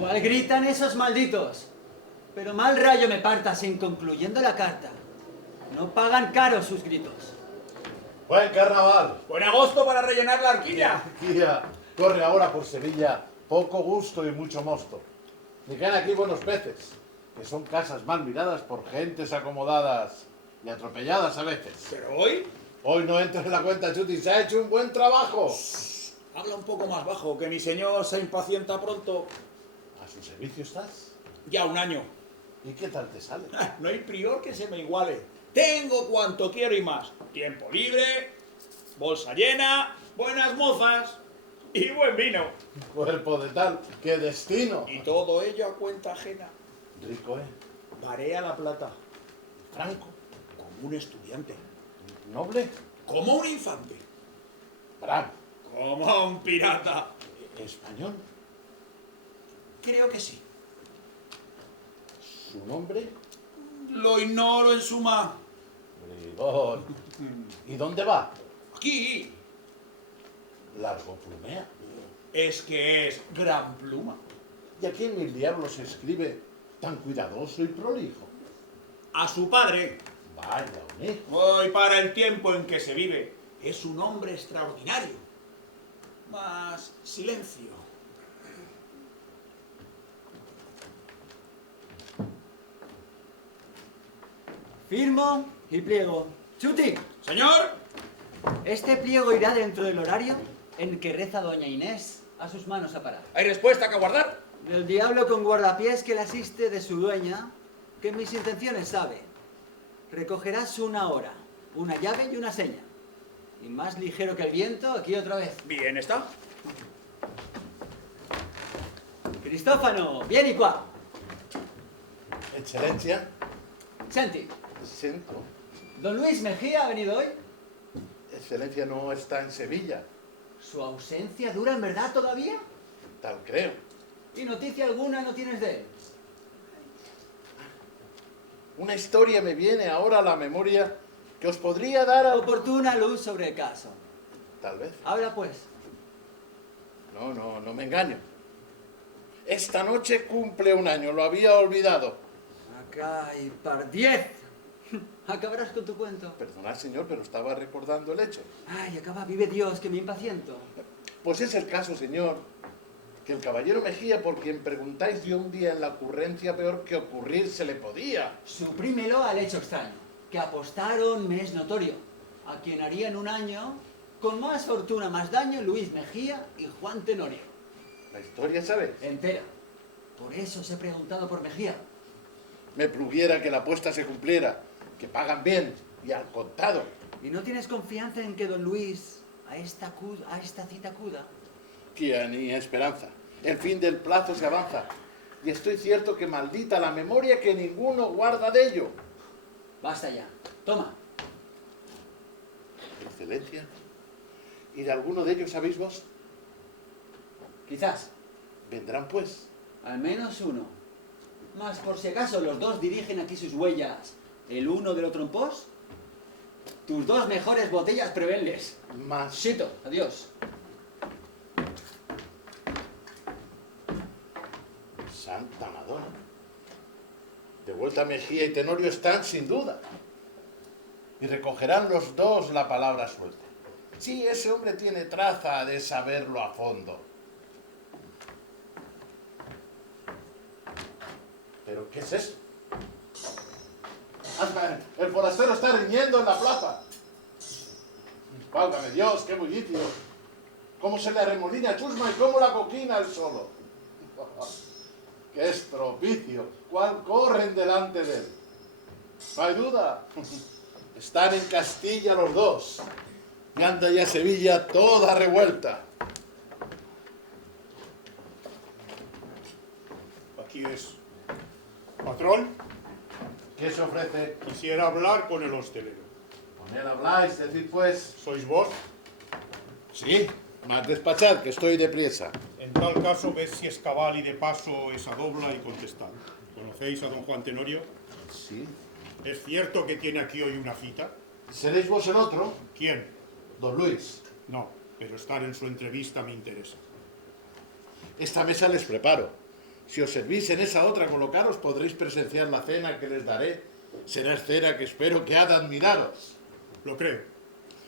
¿Cuál gritan esos malditos? Pero mal rayo me partas en concluyendo la carta. No pagan caro sus gritos. Buen carnaval. Buen agosto para rellenar la arquilla. Guía, corre ahora por Sevilla poco gusto y mucho mosto. Ni caen aquí buenos peces, que son casas mal miradas por gentes acomodadas y atropelladas a veces. Pero hoy... Hoy no entres en la cuenta, Chuti, se ha hecho un buen trabajo. Habla un poco más bajo, que mi señor se impacienta pronto. ¿A su servicio estás? Ya 1 año. ¿Y qué tal te sale? No hay prior que se me iguale. Tengo cuanto quiero y más. Tiempo libre, bolsa llena, buenas mozas y buen vino. Cuerpo de tal, qué destino. Y todo ello a cuenta ajena. Rico, ¿eh? Barea la plata, Franco, como un estudiante, noble, como un infante, bravo, como un pirata. español. Creo que sí. Su nombre, Lo ignoro en suma. bribón. ¿Y dónde va? Aquí Largo plumea. es que es gran pluma. ¿Y a quién mil diablos se escribe tan cuidadoso y prolijo? A su padre. Vaya, un hijo. Hoy para el tiempo en que se vive es un hombre extraordinario. Mas silencio. Firmo y pliego. ¡Chuti! Señor, Este pliego irá dentro del horario en que reza doña Inés a sus manos a parar. ¿hay respuesta que aguardar? Del diablo con guardapiés que le asiste de su dueña, que mis intenciones sabe. Recogerás una hora, una llave y una seña. Y más ligero que el viento, aquí otra vez. Bien está. Cristófano, bien y cuá. Excelencia. Senti, Siento. ¿don Luis Mejía ha venido hoy? Excelencia no está en Sevilla. ¿Su ausencia dura en verdad todavía? Tal creo. ¿Y noticia alguna no tienes de él? Una historia me viene ahora a la memoria que os podría dar a... Oportuna luz sobre el caso. Tal vez. Habla pues. No me engaño. Esta noche cumple 1 año, lo había olvidado. Acá y par 10. Acabarás con tu cuento. Perdonad, señor, pero estaba recordando el hecho. Ay, acaba, vive Dios, que me impaciento. Pues es el caso, señor, que el caballero Mejía, por quien preguntáis, dio un día en la ocurrencia peor que ocurrir se le podía. Suprímelo al hecho extraño. Que apostaron me es notorio. A quien haría en 1 año, con más fortuna, más daño, Luis Mejía y Juan Tenorio. La historia, ¿sabes? Entera. Por eso os he preguntado por Mejía. Me pluguiera que la apuesta se cumpliera, que pagan bien y al contado. ¿Y no tienes confianza en que don Luis a esta cita acuda? Que ni esperanza. El fin del plazo se avanza. Y estoy cierto que maldita la memoria que ninguno guarda de ello. Basta ya. Toma. Excelencia. ¿Y de alguno de ellos sabéis vos? Quizás. Vendrán pues. Al menos uno. Mas por si acaso los dos dirigen aquí sus huellas, el uno del otro en pos, tus 2 mejores botellas prevenles. Más. Sito, adiós. Santa Madonna. De vuelta Mejía y Tenorio están sin duda. Y recogerán los dos la palabra suelta. Sí, ese hombre tiene traza de saberlo a fondo. ¿Pero qué es eso? ¡Hazme! El forastero está riñendo en la plaza. Válgame Dios, qué bullicio. Cómo se le arremolina a Chusma y cómo la coquina el solo. ¡Qué estropicio! ¿Cuál corren delante de él? No hay duda. Están en Castilla los dos. Y anda ya Sevilla toda revuelta. Aquí es. Patrón, ¿Qué se ofrece? quisiera hablar con el hostelero. Con él habláis, decid pues. ¿Sois vos? Sí, más despachad, que estoy deprisa. En tal caso, ved si es cabal y de paso esa dobla y contestad. ¿Conocéis a don Juan Tenorio? Sí. ¿Es cierto que tiene aquí hoy una cita? ¿Seréis vos el otro? ¿Quién? Don Luis. No, pero estar en su entrevista me interesa. Esta mesa les preparo. Si os servís en esa otra colocaros, podréis presenciar la cena que les daré. Será cena que espero que ha de admiraros. Lo creo.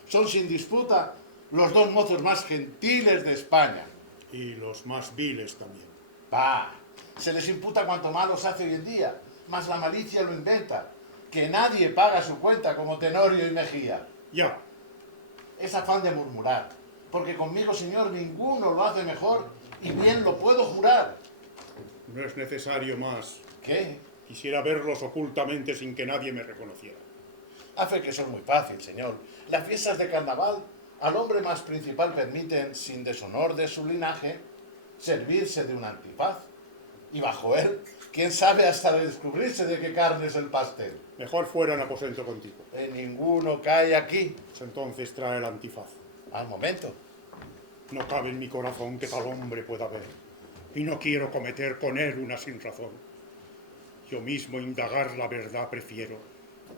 Son sin disputa los dos mozos más gentiles de España. Y los más viles también. Bah, se les imputa cuanto malo se hace hoy en día, mas la malicia lo inventa. Que nadie paga su cuenta como Tenorio y Mejía. Ya. Es afán de murmurar, porque conmigo, señor, ninguno lo hace mejor y bien lo puedo jurar. No es necesario más. ¿Qué? Quisiera verlos ocultamente sin que nadie me reconociera. Hace que eso es muy fácil, señor. Las fiestas de carnaval al hombre más principal permiten, sin deshonor de su linaje, servirse de un antifaz. Y bajo él, quién sabe hasta descubrirse de qué carne es el pastel. Mejor fuera en aposento contigo. Ninguno cae aquí. Pues entonces trae el antifaz. Al momento. No cabe en mi corazón que tal hombre pueda ver. Y no quiero cometer con él una sinrazón. Yo mismo indagar la verdad prefiero,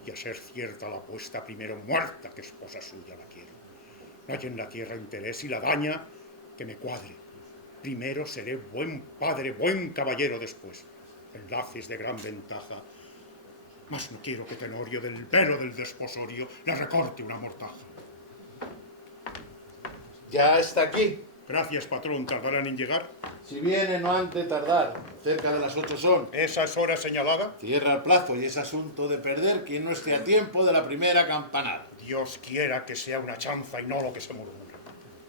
y a ser cierta la apuesta primero muerta que esposa suya la quiero. No hay en la tierra interés y la daña que me cuadre. Primero seré buen padre, buen caballero después. Enlaces de gran ventaja. Mas no quiero que Tenorio del velo del desposorio le recorte una mortaja. Ya está aquí. Gracias, patrón. ¿Tardarán en llegar? Si viene, no han de tardar. Cerca de las 8 son. ¿Esa es hora señalada? Cierra el plazo y es asunto de perder quien no esté a tiempo de la primera campanada. Dios quiera que sea una chanza y no lo que se murmura.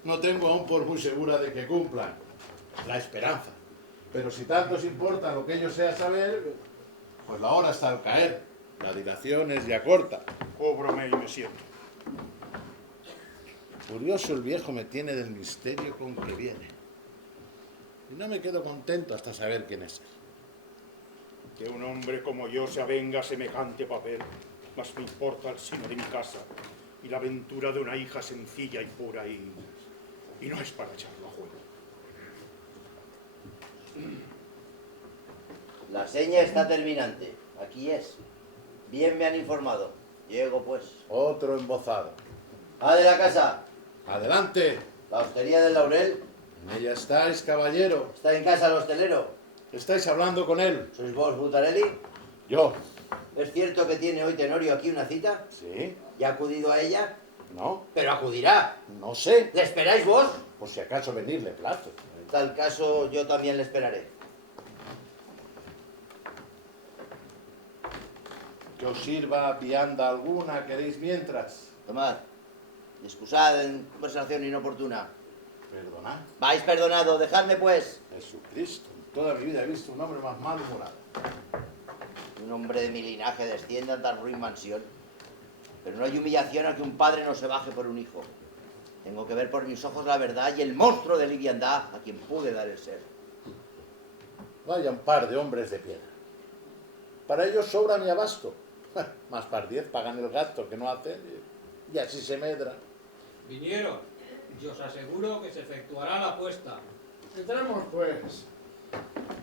No tengo aún por muy segura de que cumplan. La esperanza. Pero si tanto os importa lo que ellos sea saber, pues la hora está al caer. La dilación es ya corta. Cóbrome y me siento. Curioso el viejo me tiene del misterio con que viene. Y no me quedo contento hasta saber quién es él. Que un hombre como yo se avenga a semejante papel, más me importa el sino de mi casa y la aventura de una hija sencilla y pura y no es para echarlo a juego. La seña está terminante. Aquí es. Bien me han informado. Llego, pues. Otro embozado. ¡Ah, de la casa! ¡Adelante! La hostería del Laurel. En ella estáis, caballero. ¿Está en casa el hostelero? ¿Estáis hablando con él? ¿Sois vos, Butarelli? Yo. ¿Es cierto que tiene hoy Tenorio aquí una cita? ¿Sí? ¿Ya ha acudido a ella? ¿No? Pero acudirá. No sé. ¿Le esperáis vos? Por si acaso venirle plazo. En tal caso, yo también le esperaré. Que os sirva vianda alguna, queréis mientras. Tomad. Excusad en conversación inoportuna. Perdonad. Vais perdonado, dejadme pues. Jesucristo, en toda mi vida he visto un hombre más malhumorado. Un hombre de mi linaje descienda a tal ruin mansión. Pero no hay humillación a que un padre no se baje por un hijo. Tengo que ver por mis ojos la verdad y el monstruo de liviandad a quien pude dar el ser. Vaya un par de hombres de piedra. Para ellos sobra mi abasto. Más par 10 pagan el gasto que no hacen y así se medran. Vinieron, y os aseguro que se efectuará la apuesta. Entremos, pues.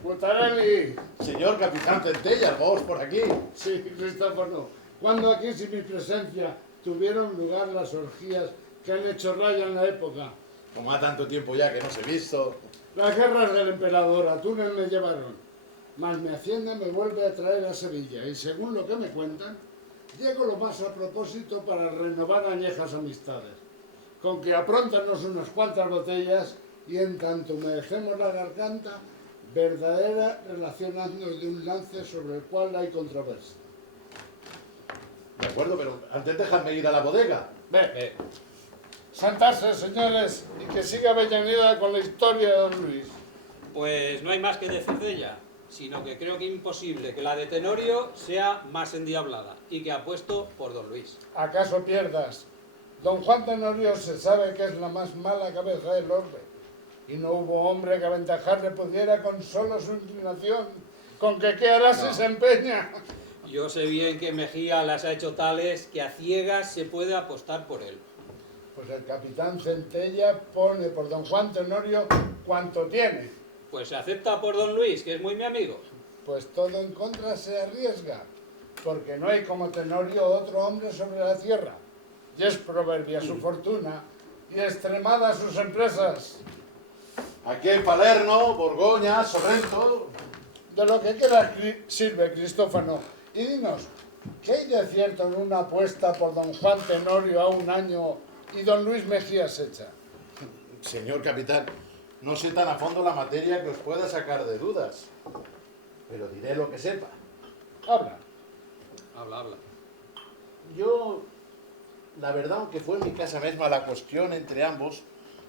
Butarelli. Señor capitán Centella, vos por aquí. Sí, Cristóforo. Cuando aquí, sin mi presencia, tuvieron lugar las orgías que han hecho raya en la época. Como ha tanto tiempo ya que no os he visto. Las guerras del emperador a Túnez me llevaron. Mas mi hacienda me vuelve a traer a Sevilla. Y según lo que me cuentan, llego lo más a propósito para renovar añejas amistades. Con que apróntanos unas cuantas botellas y en tanto humedecemos la garganta, verdadera relacionándonos de un lance sobre el cual hay controversia. De acuerdo, pero antes déjame ir a la bodega. Ve. Sentarse, señores, y que siga Avellaneda con la historia de don Luis. Pues no hay más que decir de ella, sino que creo que imposible que la de Tenorio sea más endiablada y que apuesto por don Luis. ¿Acaso pierdas? Don Juan Tenorio se sabe que es la más mala cabeza del orbe, y no hubo hombre que aventajarle pudiera con solo su inclinación, con que qué hará si se empeña. Yo sé bien que Mejía las ha hecho tales que a ciegas se puede apostar por él. Pues el capitán Centella pone por don Juan Tenorio cuanto tiene. Pues se acepta por don Luis, que es muy mi amigo. Pues todo en contra se arriesga, porque no hay como Tenorio otro hombre sobre la tierra, y es proverbia su fortuna y extremada sus empresas. Aquí hay Palermo, Borgoña, Sorrento. De lo que quiera sirve, Cristófano. Y dinos, ¿qué hay de cierto en una apuesta por don Juan Tenorio a 1 año y don Luis Mejía Secha? Señor capitán, no sé tan a fondo la materia que os pueda sacar de dudas, pero diré lo que sepa. Habla. Habla, habla. Yo, la verdad, aunque fue en mi casa misma la cuestión entre ambos,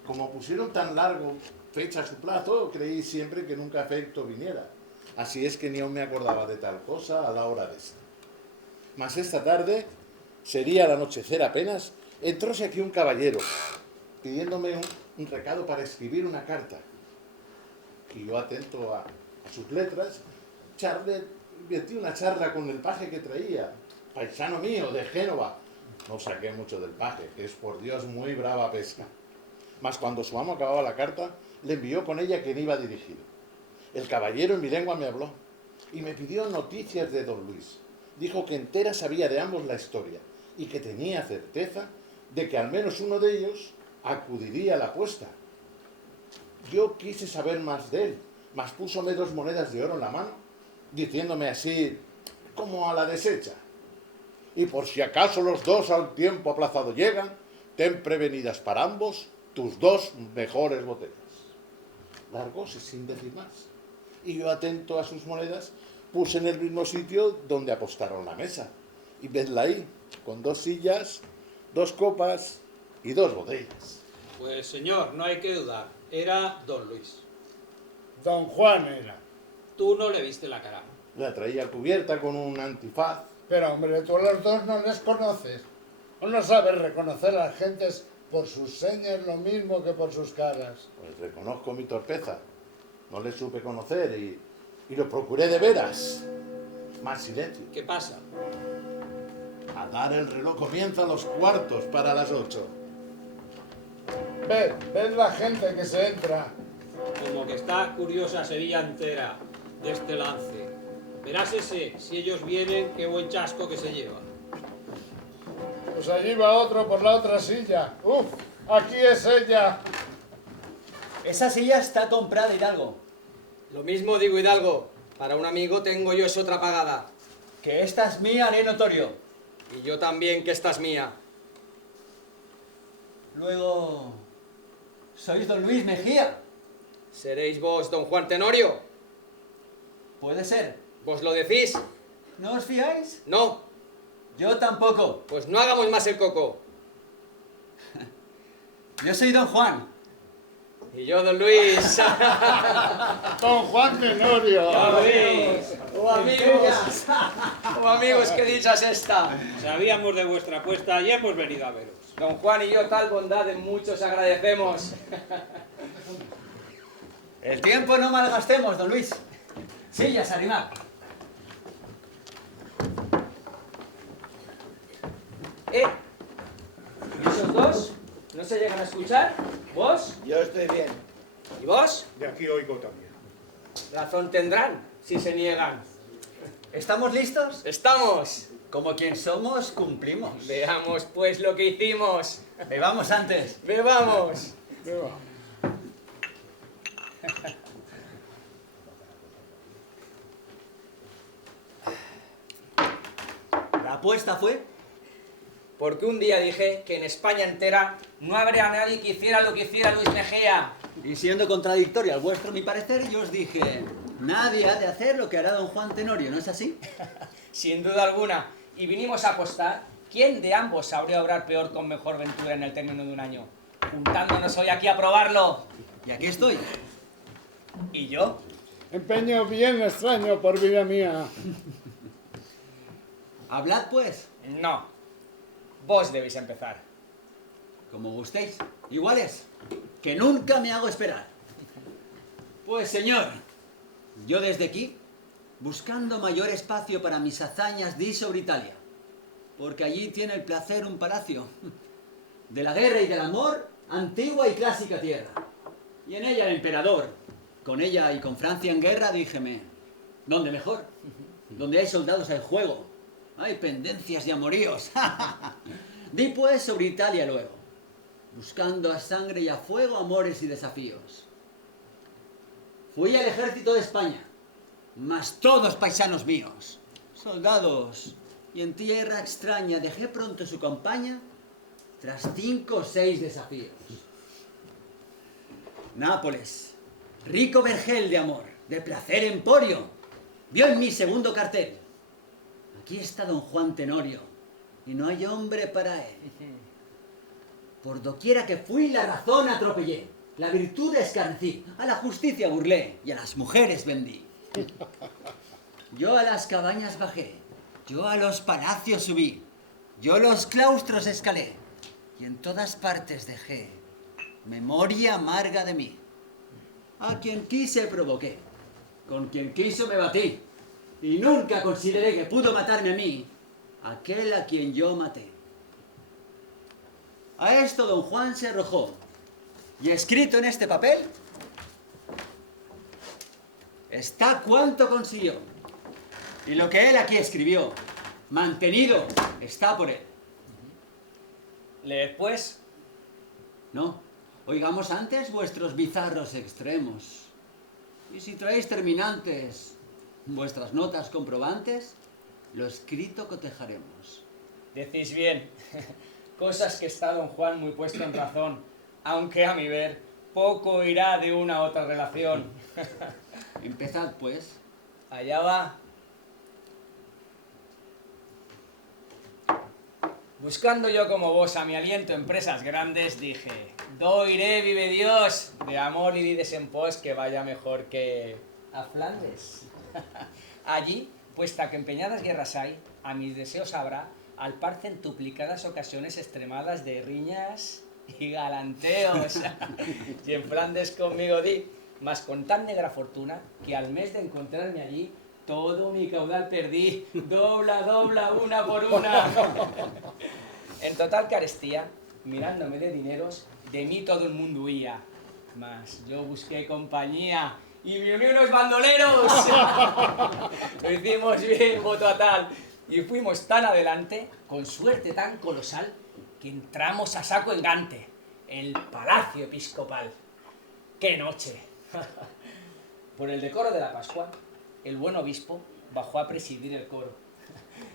como pusieron tan largo fecha a su plazo, creí siempre que nunca efecto viniera. Así es que ni aún me acordaba de tal cosa a la hora de esta. Mas esta tarde, sería al anochecer apenas, entróse aquí un caballero, pidiéndome un recado para escribir una carta. Y yo, atento a sus letras, metí una charla con el paje que traía, paisano mío, de Génova. No saqué mucho del paje, que es por Dios muy brava pesca. Mas cuando su amo acababa la carta, le envió con ella quien iba dirigido. El caballero en mi lengua me habló y me pidió noticias de don Luis. Dijo que entera sabía de ambos la historia y que tenía certeza de que al menos uno de ellos acudiría a la apuesta. Yo quise saber más de él, mas púsome 2 monedas de oro en la mano, diciéndome así, como a la deshecha: y por si acaso los 2 al tiempo aplazado llegan, ten prevenidas para ambos tus 2 mejores botellas. Largóse sin decir más, y yo, atento a sus monedas, puse en el mismo sitio donde apostaron la mesa, y vedla ahí, con 2 sillas, 2 copas y 2 botellas. Pues señor, no hay que dudar, era don Luis. Don Juan era. Tú no le viste la cara. La traía cubierta con un antifaz. Pero hombre, tú a los 2 no les conoces. O no sabes reconocer a las gentes por sus señas lo mismo que por sus caras. Pues reconozco mi torpeza. No le supe conocer y lo procuré de veras. Más silencio. ¿Qué pasa? A dar el reloj comienza a los cuartos para las 8. Ved la gente que se entra. Como que está curiosa Sevilla entera de este lance. Verás ese, si ellos vienen, qué buen chasco que se lleva. Pues allí va otro por la otra silla. ¡Uf! Aquí es ella. Esa silla está comprada, Hidalgo. Lo mismo digo, Hidalgo. Para un amigo tengo yo es otra pagada. Que esta es mía, haré notorio. Y yo también que esta es mía. Luego... ¿sois don Luis Mejía? ¿Seréis vos don Juan Tenorio? Puede ser. ¿Vos lo decís? ¿No os fiáis? No. Yo tampoco. Pues no hagamos más el coco. Yo soy don Juan. Y yo don Luis. Don Juan Tenorio. Oh amigos. Oh amigos, qué dicha es esta. Sabíamos de vuestra apuesta y hemos venido a veros. Don Juan y yo tal bondad en muchos agradecemos. El tiempo no malgastemos, don Luis. Sillas, arrimad. ¿Y esos 2? ¿No se llegan a escuchar? ¿Vos? Yo estoy bien. ¿Y vos? De aquí oigo también. Razón tendrán si se niegan. ¿Estamos listos? ¡Estamos! Como quien somos, cumplimos. Veamos pues lo que hicimos. Bebamos antes. ¡Bebamos! La apuesta fue... Porque un día dije que en España entera no habría nadie que hiciera lo que hiciera Luis Mejía. Y siendo contradictorio al vuestro mi parecer, yo os dije... Nadie ha de hacer lo que hará don Juan Tenorio, ¿no es así? Sin duda alguna. Y vinimos a apostar quién de ambos sabría obrar peor con mejor ventura en el término de 1 año. Juntándonos hoy aquí a probarlo. Y aquí estoy. ¿Y yo? Empeño bien extraño, por vida mía. Hablad, pues, No. Vos debéis empezar. como gustéis. Iguales, que nunca me hago esperar. Pues, señor, yo desde aquí, buscando mayor espacio para mis hazañas, di sobre Italia. Porque allí tiene el placer un palacio. De la guerra y del amor, antigua y clásica tierra. Y en ella el emperador. Con ella y con Francia en guerra, díjeme, ¿dónde mejor? Donde hay soldados al juego. Hay pendencias y amoríos. Di pues sobre Italia luego, buscando a sangre y a fuego amores y desafíos. Fui al ejército de España, mas todos paisanos míos, soldados, y en tierra extraña dejé pronto su compañía tras 5 o 6 desafíos. Nápoles, rico vergel de amor, de placer emporio, vio en mi segundo cartel: aquí está don Juan Tenorio, y no hay hombre para él. Por doquiera que fui, la razón atropellé, la virtud escarnecí, a la justicia burlé, y a las mujeres vendí. Yo a las cabañas bajé, yo a los palacios subí, yo los claustros escalé, y en todas partes dejé memoria amarga de mí. A quien quise provoqué, con quien quiso me batí, y nunca consideré que pudo matarme a mí aquel a quien yo maté. A esto don Juan se arrojó, y escrito en este papel está cuánto consiguió, y lo que él aquí escribió, mantenido está por él. Leed pues. No, oigamos antes vuestros bizarros extremos, y si traéis terminantes vuestras notas comprobantes, lo escrito cotejaremos. Decís bien. Cosas que está don Juan muy puesto en razón, aunque a mi ver poco irá de una a otra relación. Empezad pues. Allá va. Buscando yo como vos a mi aliento empresas grandes, dije: doiré, vive Dios, de amor y lides en pos, que vaya mejor que a Flandes. Allí, puesta que empeñadas guerras hay, a mis deseos habrá, al par centuplicadas ocasiones extremadas de riñas y galanteos. Y en Flandes conmigo di, mas con tan negra fortuna, que al mes de encontrarme allí, todo mi caudal perdí, dobla, una por una. En total carestía, mirándome de dineros, de mí todo el mundo huía. Mas yo busqué compañía y me uní unos bandoleros. Lo hicimos bien, voto a tal. Y fuimos tan adelante, con suerte tan colosal, que entramos a saco en Gante, el Palacio Episcopal. ¡Qué noche! Por el decoro de la Pascua, el buen obispo bajó a presidir el coro.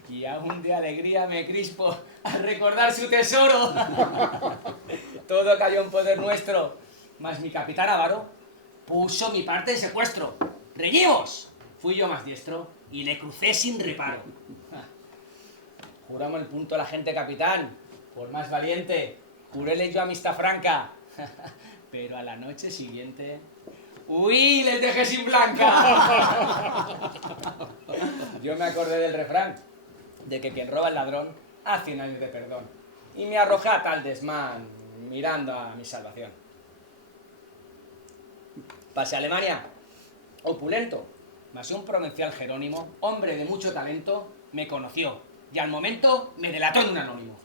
Y aún de alegría me crispo al recordar su tesoro. Todo cayó en poder nuestro, mas mi capitán avaro puso mi parte en secuestro. ¡Reñimos! Fui yo más diestro y le crucé sin reparo. Juramos el punto a la gente, capitán, por más valiente. Juréle yo amistad franca. Pero a la noche siguiente... ¡uy! Les dejé sin blanca. Yo me acordé del refrán, de que quien roba al ladrón hace un año de perdón. Y me arrojé a tal desmán, mirando a mi salvación. Pasé a Alemania, opulento, mas un provincial Jerónimo, hombre de mucho talento, me conoció y al momento me delató en un anónimo.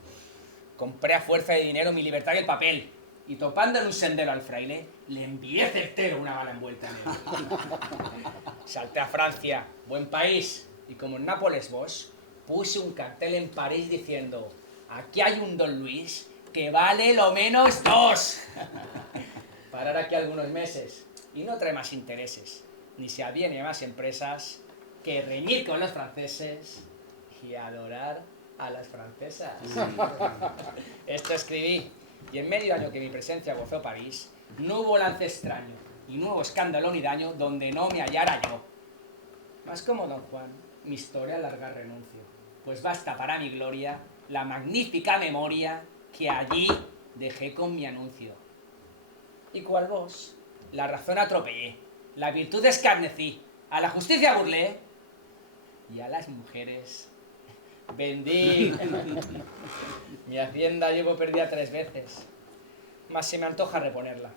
Compré a fuerza de dinero mi libertad y el papel, y topando en un sendero al fraile, le envié certero una bala envuelta en él. Salté a Francia, buen país, y como en Nápoles vos, puse un cartel en París diciendo: aquí hay un Don Luis que vale lo menos 2. Parar aquí algunos meses, y no trae más intereses, ni se aviene a más empresas que reñir con los franceses y adorar a las francesas. Esto escribí, y en medio año que mi presencia gozó París, no hubo lance extraño, y nuevo escándalo ni daño donde no me hallara yo. Mas como don Juan, mi historia larga renuncio, pues basta para mi gloria la magnífica memoria que allí dejé con mi anuncio. Y cual vos, la razón atropellé, la virtud escarnecí, a la justicia burlé, y a las mujeres vendí. Mi hacienda llevo perdida 3 veces, mas se me antoja reponerla.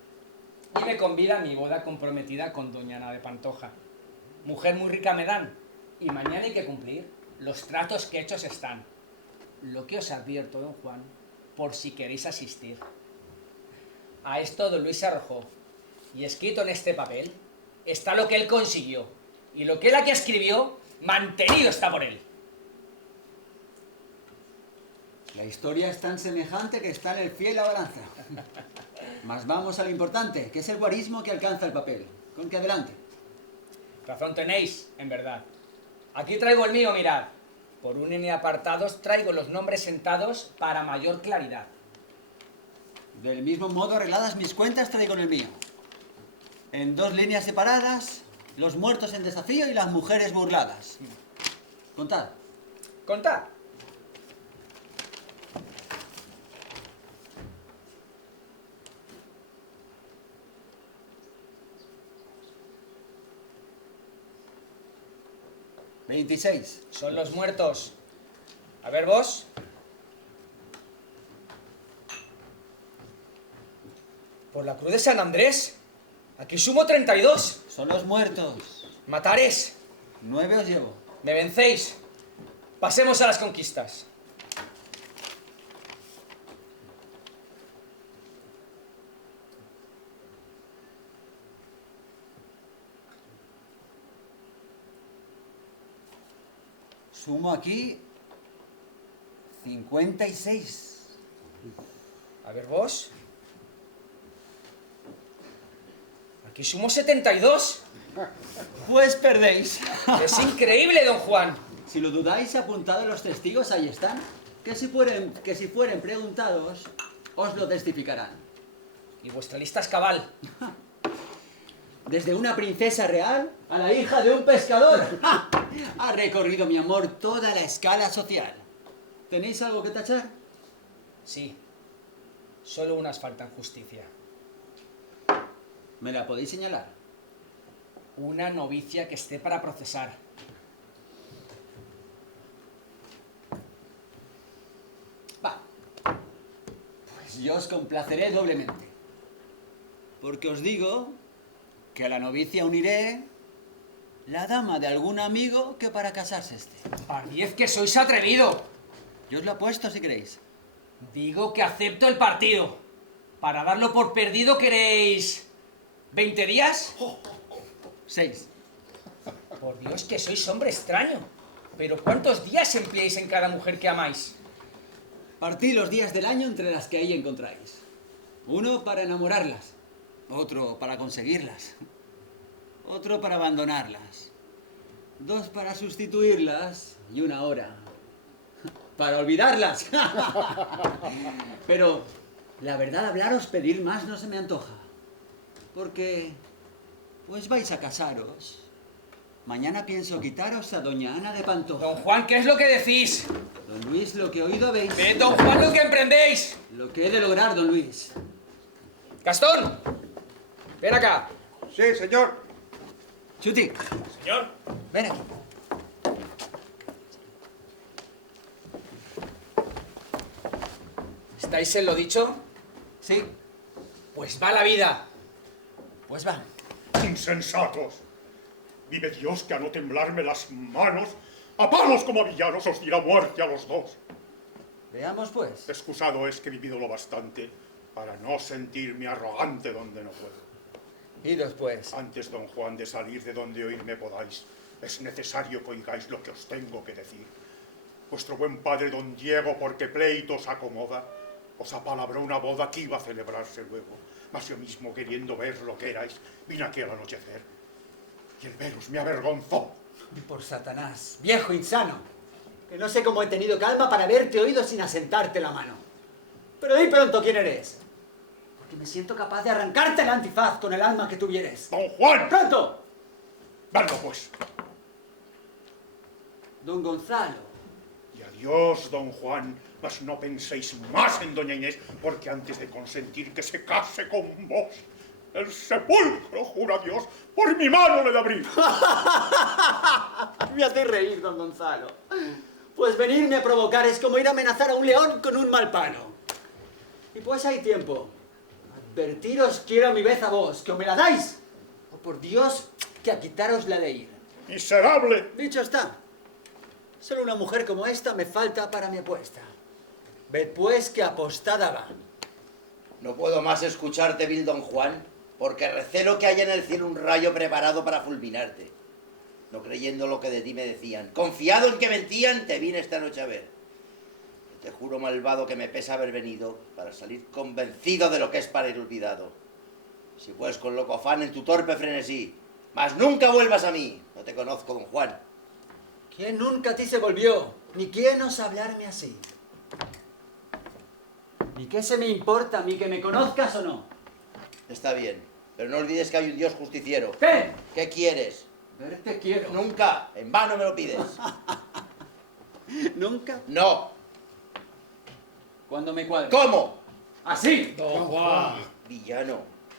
Y me convida a mi boda comprometida con doña Ana de Pantoja. Mujer muy rica me dan, y mañana hay que cumplir los tratos que hechos están. Lo que os advierto, don Juan, por si queréis asistir. A esto don Luis se arrojó, y escrito en este papel está lo que él consiguió, y lo que él aquí escribió, mantenido está por él. La historia es tan semejante que está en el pie de la balanza. Mas vamos a lo importante, que es el guarismo que alcanza el papel. Con que adelante. Razón tenéis, en verdad. Aquí traigo el mío, mirad. Por un N apartados traigo los nombres sentados para mayor claridad. Del mismo modo arregladas mis cuentas traigo en el mío. En 2 líneas separadas, los muertos en desafío y las mujeres burladas. Contad. Contad. ¿26? Son los muertos. A ver vos. Por la cruz de San Andrés. Aquí sumo 32. Son los muertos. Matares. 9 os llevo. Me vencéis. Pasemos a las conquistas. Sumo aquí 56. A ver vos. Aquí sumo 72. Pues perdéis. Es increíble, don Juan. Si lo dudáis, apuntad a los testigos, ahí están. Que si fueren preguntados, os lo testificarán. Y vuestra lista es cabal. Desde una princesa real a la hija de un pescador. Ha recorrido, mi amor, toda la escala social. ¿Tenéis algo que tachar? Sí. Solo unas faltan justicia. ¿Me la podéis señalar? Una novicia que esté para procesar. Va. Pues yo os complaceré doblemente. Porque os digo que a la novicia uniré la dama de algún amigo que para casarse esté. ¡Pardiez que sois atrevido! Yo os lo apuesto si queréis. Digo que acepto el partido. Para darlo por perdido, ¿queréis 20 días? 6. Por Dios que sois hombre extraño. Pero ¿cuántos días empleáis en cada mujer que amáis? Partid los días del año entre las que ahí encontráis. Uno para enamorarlas, otro para conseguirlas, otro para abandonarlas, 2 para sustituirlas y 1 hora para olvidarlas. Pero la verdad, hablaros, pedir más no se me antoja. Porque, pues vais a casaros. Mañana pienso quitaros a doña Ana de Pantoja. Don Juan, ¿qué es lo que decís? Don Luis, lo que oído habéis. Ved, don Juan, lo que emprendéis. Lo que he de lograr, don Luis. Gastón, ven acá. Sí, señor. Chuti, Señor. ven aquí. ¿Estáis en lo dicho? Sí, Pues va la vida. pues va. Insensatos. Vive Dios que a no temblarme las manos, a palos como a villanos os dirá muerte a los 2. Veamos, pues. Excusado es que he vivido lo bastante para no sentirme arrogante donde no puedo. Idos, pues. Antes, don Juan, de salir de donde oírme podáis, es necesario que oigáis lo que os tengo que decir. Vuestro buen padre, don Diego, porque pleito os acomoda, os apalabró una boda que iba a celebrarse luego. Mas yo mismo, queriendo ver lo que erais, vine aquí al anochecer. Y el veros me avergonzó. Por Satanás, viejo insano, que no sé cómo he tenido calma para haberte oído sin asentarte la mano. Pero di pronto quién eres, porque me siento capaz de arrancarte el antifaz con el alma que tuvieres. ¡Don Juan! ¡Pronto! ¡Venga, pues! Don Gonzalo. Y adiós, don Juan, mas no penséis más en doña Inés, porque antes de consentir que se case con vos, el sepulcro, jura Dios, por mi mano le de abrir. Me hacéis reír, don Gonzalo. Pues venirme a provocar es como ir a amenazar a un león con un mal palo. Y pues hay tiempo. Advertiros quiero a mi vez a vos, que o me la dais, o por Dios, que a quitaros la de ir. ¡Miserable! Dicho está. Solo una mujer como esta me falta para mi apuesta. Ved pues que apostada va. No puedo más escucharte, vil don Juan, porque recelo que haya en el cielo un rayo preparado para fulminarte. No creyendo lo que de ti me decían, confiado en que mentían, te vine esta noche a ver. Te juro, malvado, que me pesa haber venido para salir convencido de lo que es para ir olvidado. Si pues con loco afán en tu torpe frenesí Mas nunca vuelvas a mí. No te conozco, don Juan. ¿Quién nunca a ti se volvió? Ni quién os hablarme así. Ni qué se me importa a mí que me conozcas o no. Está bien, pero no olvides que hay un Dios justiciero. ¿Qué? ¿Qué quieres? Verte quiero. Nunca. En vano me lo pides. ¿Nunca? No. Cuando me cuadre. ¿Cómo? ¡Así! Don Juan. Villano,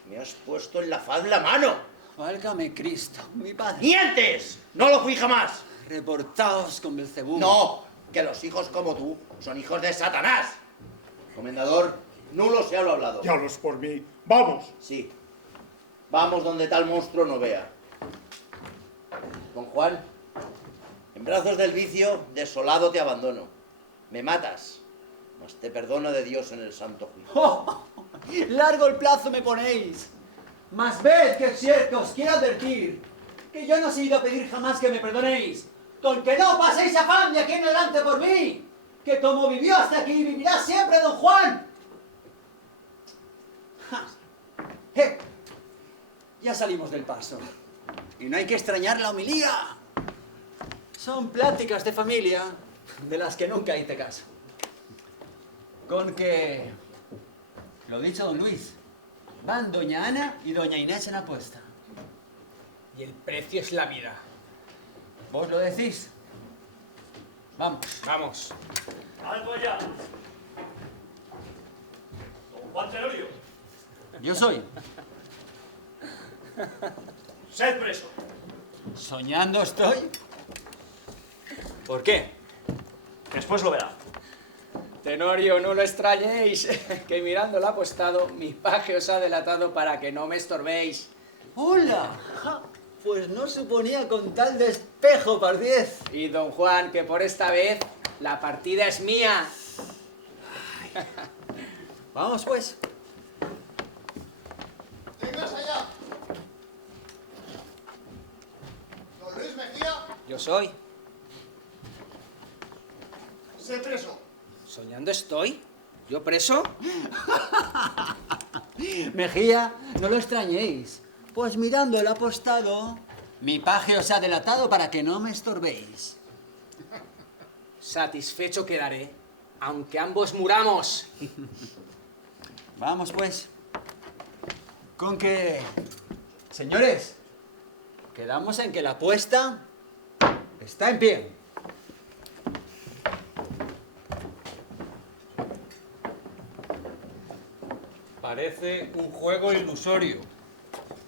me has puesto en la faz la mano. Válgame Cristo, mi padre. ¡Mientes! No lo fui jamás. Reportaos con Belcebú. No, que los hijos como tú son hijos de Satanás. Comendador, nulo sea lo hablado. Ya los por mí. ¡Vamos! Sí. Vamos donde tal monstruo no vea. Don Juan, en brazos del vicio, desolado te abandono. Me matas, mas te perdono de Dios en el santo juicio. ¡Oh! Largo el plazo me ponéis. Mas ved que os quiero advertir que yo no os he ido a pedir jamás que me perdonéis. Con que no paséis afán de aquí en adelante por mí. Que como vivió hasta aquí, vivirá siempre don Juan. ¡Ja! Ya salimos del paso. Y no hay que extrañar la homilía. Son pláticas de familia de las que nunca hice caso. Con que... Lo dicho, don Luis. Van doña Ana y doña Inés en apuesta. Y el precio es la vida. ¿Vos lo decís? Vamos. Vamos. ¡Alto allá! Don Juan Tenorio, Yo soy. sed preso. ¿Soñando estoy? ¿Por qué? Después lo verá. Tenorio, no lo extrañéis, que mirando el apostado, mi paje os ha delatado para que no me estorbéis. ¡Hola! Ja, pues no suponía con tal despejo, pardiez. Y don Juan, que por esta vez la partida es mía. Vamos, pues. ¡Tengas allá! Don Luis Mejía, Yo soy. sé preso. ¿Soñando estoy? ¿Yo preso? Mejía, no lo extrañéis. Pues mirando el apostado, mi paje os ha delatado para que no me estorbéis. Satisfecho quedaré, aunque ambos muramos. Vamos, pues. Con que... Señores, quedamos en que la apuesta está en pie. Parece un juego ilusorio.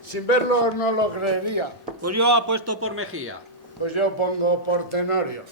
Sin verlo no lo creería. Pues yo apuesto por Mejía. Pues yo pongo por Tenorio.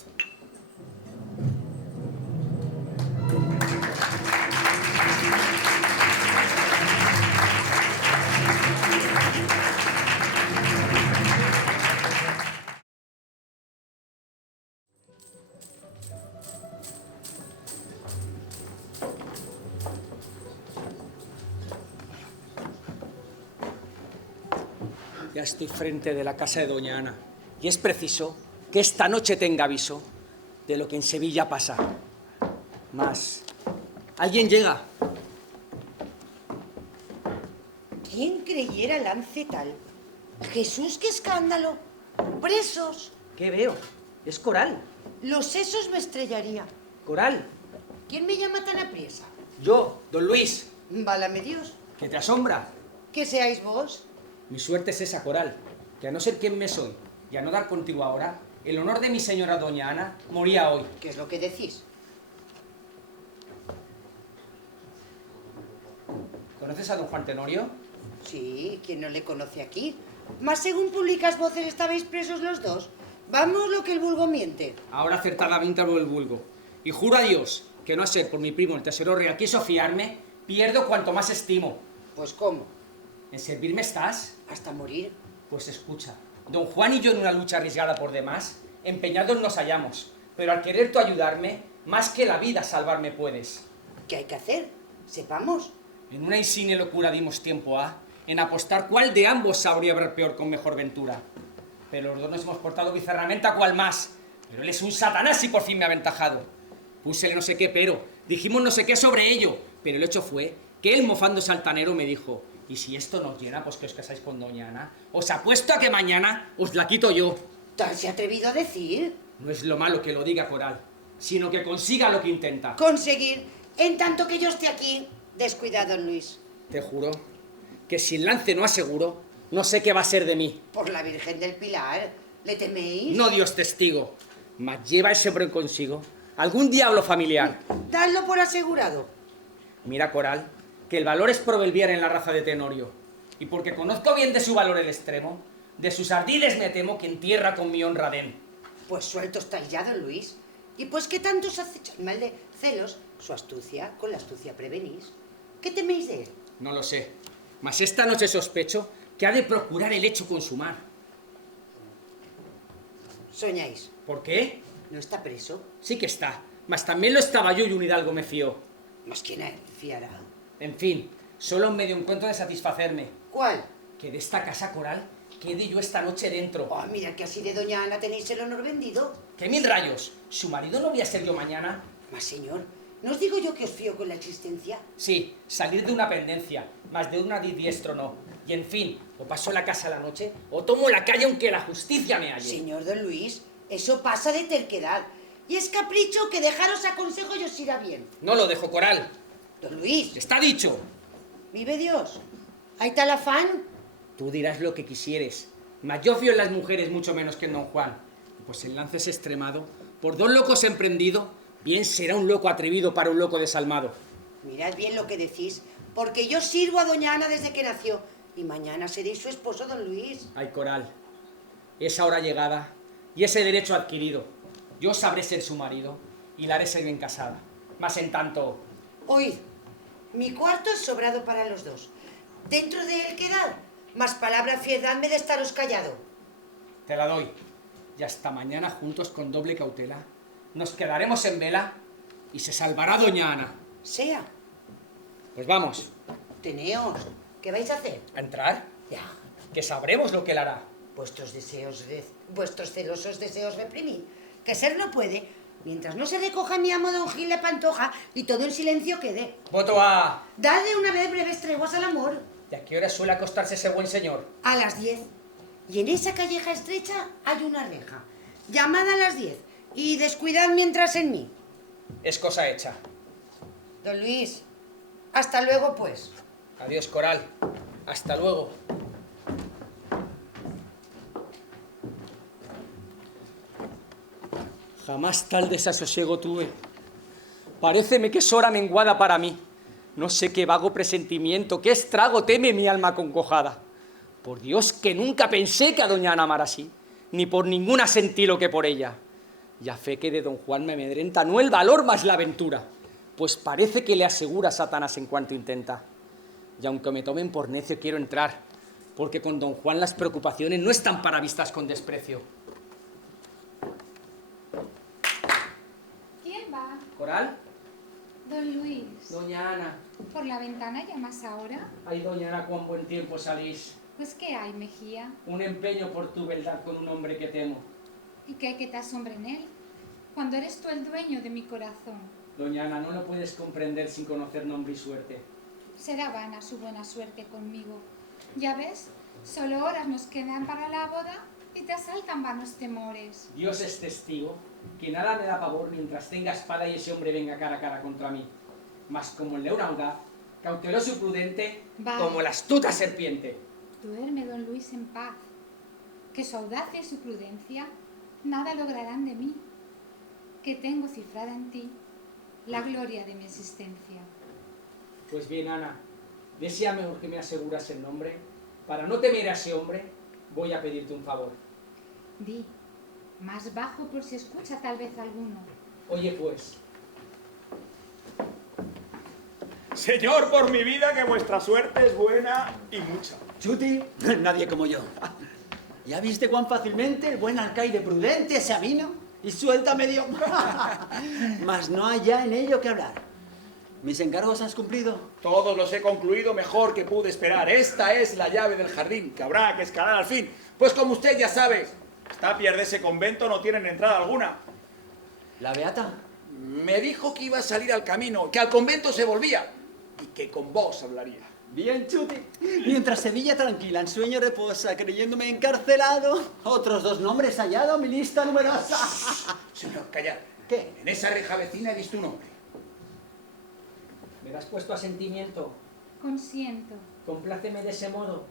Ya estoy frente de la casa de doña Ana. Y es preciso que esta noche tenga aviso de lo que en Sevilla pasa. Mas, ¿alguien llega? ¿Quién creyera lance tal? Jesús, qué escándalo. Presos. ¿Qué veo? Es Coral. Los sesos me estrellaría. Coral. ¿Quién me llama tan apriesa? Yo, don Luis. Válame Dios. ¿Que te asombra? Que seáis vos. Mi suerte es esa, Coral, que a no ser quien me soy y a no dar contigo ahora, el honor de mi señora doña Ana moría hoy. ¿Qué es lo que decís? ¿Conoces a don Juan Tenorio? Sí, ¿quién no le conoce aquí? Mas según publicas voces estabais presos los dos. Vamos lo que el vulgo miente. Ahora acertadamente hablo del vulgo. Y juro a Dios que no a ser por mi primo el tesoro real quiso fiarme, pierdo cuanto más estimo. Pues ¿cómo? ¿En servirme estás? Hasta morir. Pues escucha, don Juan y yo en una lucha arriesgada por demás, empeñados nos hallamos, pero al querer tú ayudarme, más que la vida salvarme puedes. ¿Qué hay que hacer? Sepamos. En una insigne locura dimos tiempo en apostar cuál de ambos sabría ver peor con mejor ventura. Pero los dos nos hemos portado bizarramente a cuál más. Pero él es un satanás y por fin me ha aventajado. Púsele no sé qué pero, dijimos no sé qué sobre ello, pero el hecho fue que él mofándose altanero me dijo Y si esto no os llena, pues que os casáis con doña Ana. Os apuesto a que mañana os la quito yo. ¿Te has atrevido a decir? No es lo malo que lo diga Coral, sino que consiga lo que intenta. Conseguir, en tanto que yo esté aquí. Descuida, don Luis. Te juro que si el lance no aseguro, no sé qué va a ser de mí. Por la Virgen del Pilar, ¿le teméis? No Dios testigo, mas lleva ese hombre consigo algún diablo familiar. Dadlo por asegurado. Mira, Coral, que el valor es proverbial en la raza de Tenorio. Y porque conozco bien de su valor el extremo, de sus ardides me temo que en tierra con mi honra den. Pues suelto estáis ya, don Luis. Y pues que tanto os acecháis mal de celos, su astucia, con la astucia prevenís. ¿Qué teméis de él? No lo sé, mas esta noche sospecho que ha de procurar el hecho consumar. Soñáis. ¿Por qué? ¿No está preso? Sí que está, mas también lo estaba yo y un hidalgo me fió. ¿Mas quién a él fiará? En fin, solo me dio un cuento de satisfacerme. ¿Cuál? Que de esta casa Coral quede yo esta noche dentro. Oh, mira que así de doña Ana tenéis el honor vendido. ¡Qué mil rayos! ¿Su marido no voy a ser yo mañana? Mas, señor, ¿no os digo yo que os fío con la existencia? Sí, salir de una pendencia, mas de una diestro no. Y en fin, o paso la casa a la noche, o tomo la calle aunque la justicia me halle. Señor don Luis, eso pasa de terquedad. Y es capricho que dejaros aconsejo y os irá bien. No lo dejo, Coral. Don Luis, Está dicho. vive Dios. Ahí está el afán. Tú dirás lo que quisieres, mas yo fío en las mujeres mucho menos que en don Juan. Pues el lance es extremado, por dos locos emprendido, bien será un loco atrevido para un loco desalmado. Mirad bien lo que decís, porque yo sirvo a doña Ana desde que nació, y mañana seréis su esposo, don Luis. Ay, Coral, esa hora llegada y ese derecho adquirido, yo sabré ser su marido y la haré ser bien casada. Mas en tanto... Oíd, mi cuarto es sobrado para los dos. Dentro de él quedad, mas palabra fiel dadme de estaros callado. Te la doy. Y hasta mañana juntos con doble cautela nos quedaremos en vela y se salvará doña Ana. Sea, Pues vamos. teneos, ¿qué vais a hacer? ¿A entrar? Ya, Que sabremos lo que él hará. vuestros celosos deseos reprimid, que ser no puede, mientras no se recoja mi amo don Gil de Pantoja y todo en silencio quede. Voto a... Dadle una vez breves treguas al amor. ¿Y a qué hora suele acostarse ese buen señor? A las 10. Y en esa calleja estrecha hay una reja. Llamad a las 10 y descuidad mientras en mí. Es cosa hecha. Don Luis, hasta luego pues. Adiós, Coral. Hasta luego. Jamás tal desasosiego tuve. Paréceme que es hora menguada para mí. No sé qué vago presentimiento, qué estrago teme mi alma concojada. Por Dios que nunca pensé que a doña Ana amara así, ni por ninguna sentí lo que por ella. Y a fe que de don Juan me amedrenta no el valor más la aventura, pues parece que le asegura Satanás en cuanto intenta. Y aunque me tomen por necio quiero entrar, porque con don Juan las preocupaciones no están para vistas con desprecio. ¿Quién va? ¿Coral? Don Luis. Doña Ana. ¿Por la ventana llamas ahora? Ay, doña Ana, cuán buen tiempo salís. Pues ¿qué hay, Mejía? Un empeño por tu beldad con un hombre que temo. ¿Y qué hay que te asombre en él? Cuando eres tú el dueño de mi corazón. Doña Ana, no lo puedes comprender sin conocer nombre y suerte. Será vana su buena suerte conmigo. Ya ves, solo horas nos quedan para la boda y te asaltan vanos temores. Dios es testigo que nada me da pavor mientras tenga espada y ese hombre venga cara a cara contra mí. Mas como el león audaz, cauteloso y prudente, Va. como la astuta serpiente. Duerme, don Luis, en paz, que su audacia y su prudencia nada lograrán de mí, que tengo cifrada en ti la gloria de mi existencia. Pues bien, Ana, desea mejor que me aseguras el nombre. Para no temer a ese hombre, voy a pedirte un favor. Di, más bajo por si escucha tal vez alguno. Oye, pues, Señor, por mi vida, que vuestra suerte es buena y mucha. Chuti, nadie como yo. ¿Ya viste cuán fácilmente el buen alcaide prudente se avino y suelta medio? Mas no hay ya en ello que hablar. ¿Mis encargos has cumplido? Todos los he concluido mejor que pude esperar. Esta es la llave del jardín, que habrá que escalar al fin. Pues como usted ya sabe, las tapias de ese convento no tienen entrada alguna. ¿La beata? Me dijo que iba a salir al camino, que al convento se volvía y que con vos hablaría. Bien, Chuti. Mientras Sevilla tranquila en sueño reposa, creyéndome encarcelado, otros 2 nombres hallado, mi lista numerosa. Señor, callad. ¿Qué? En esa reja vecina he visto un hombre. ¿Me das puesto a sentimiento? Consiento. Compláceme de ese modo.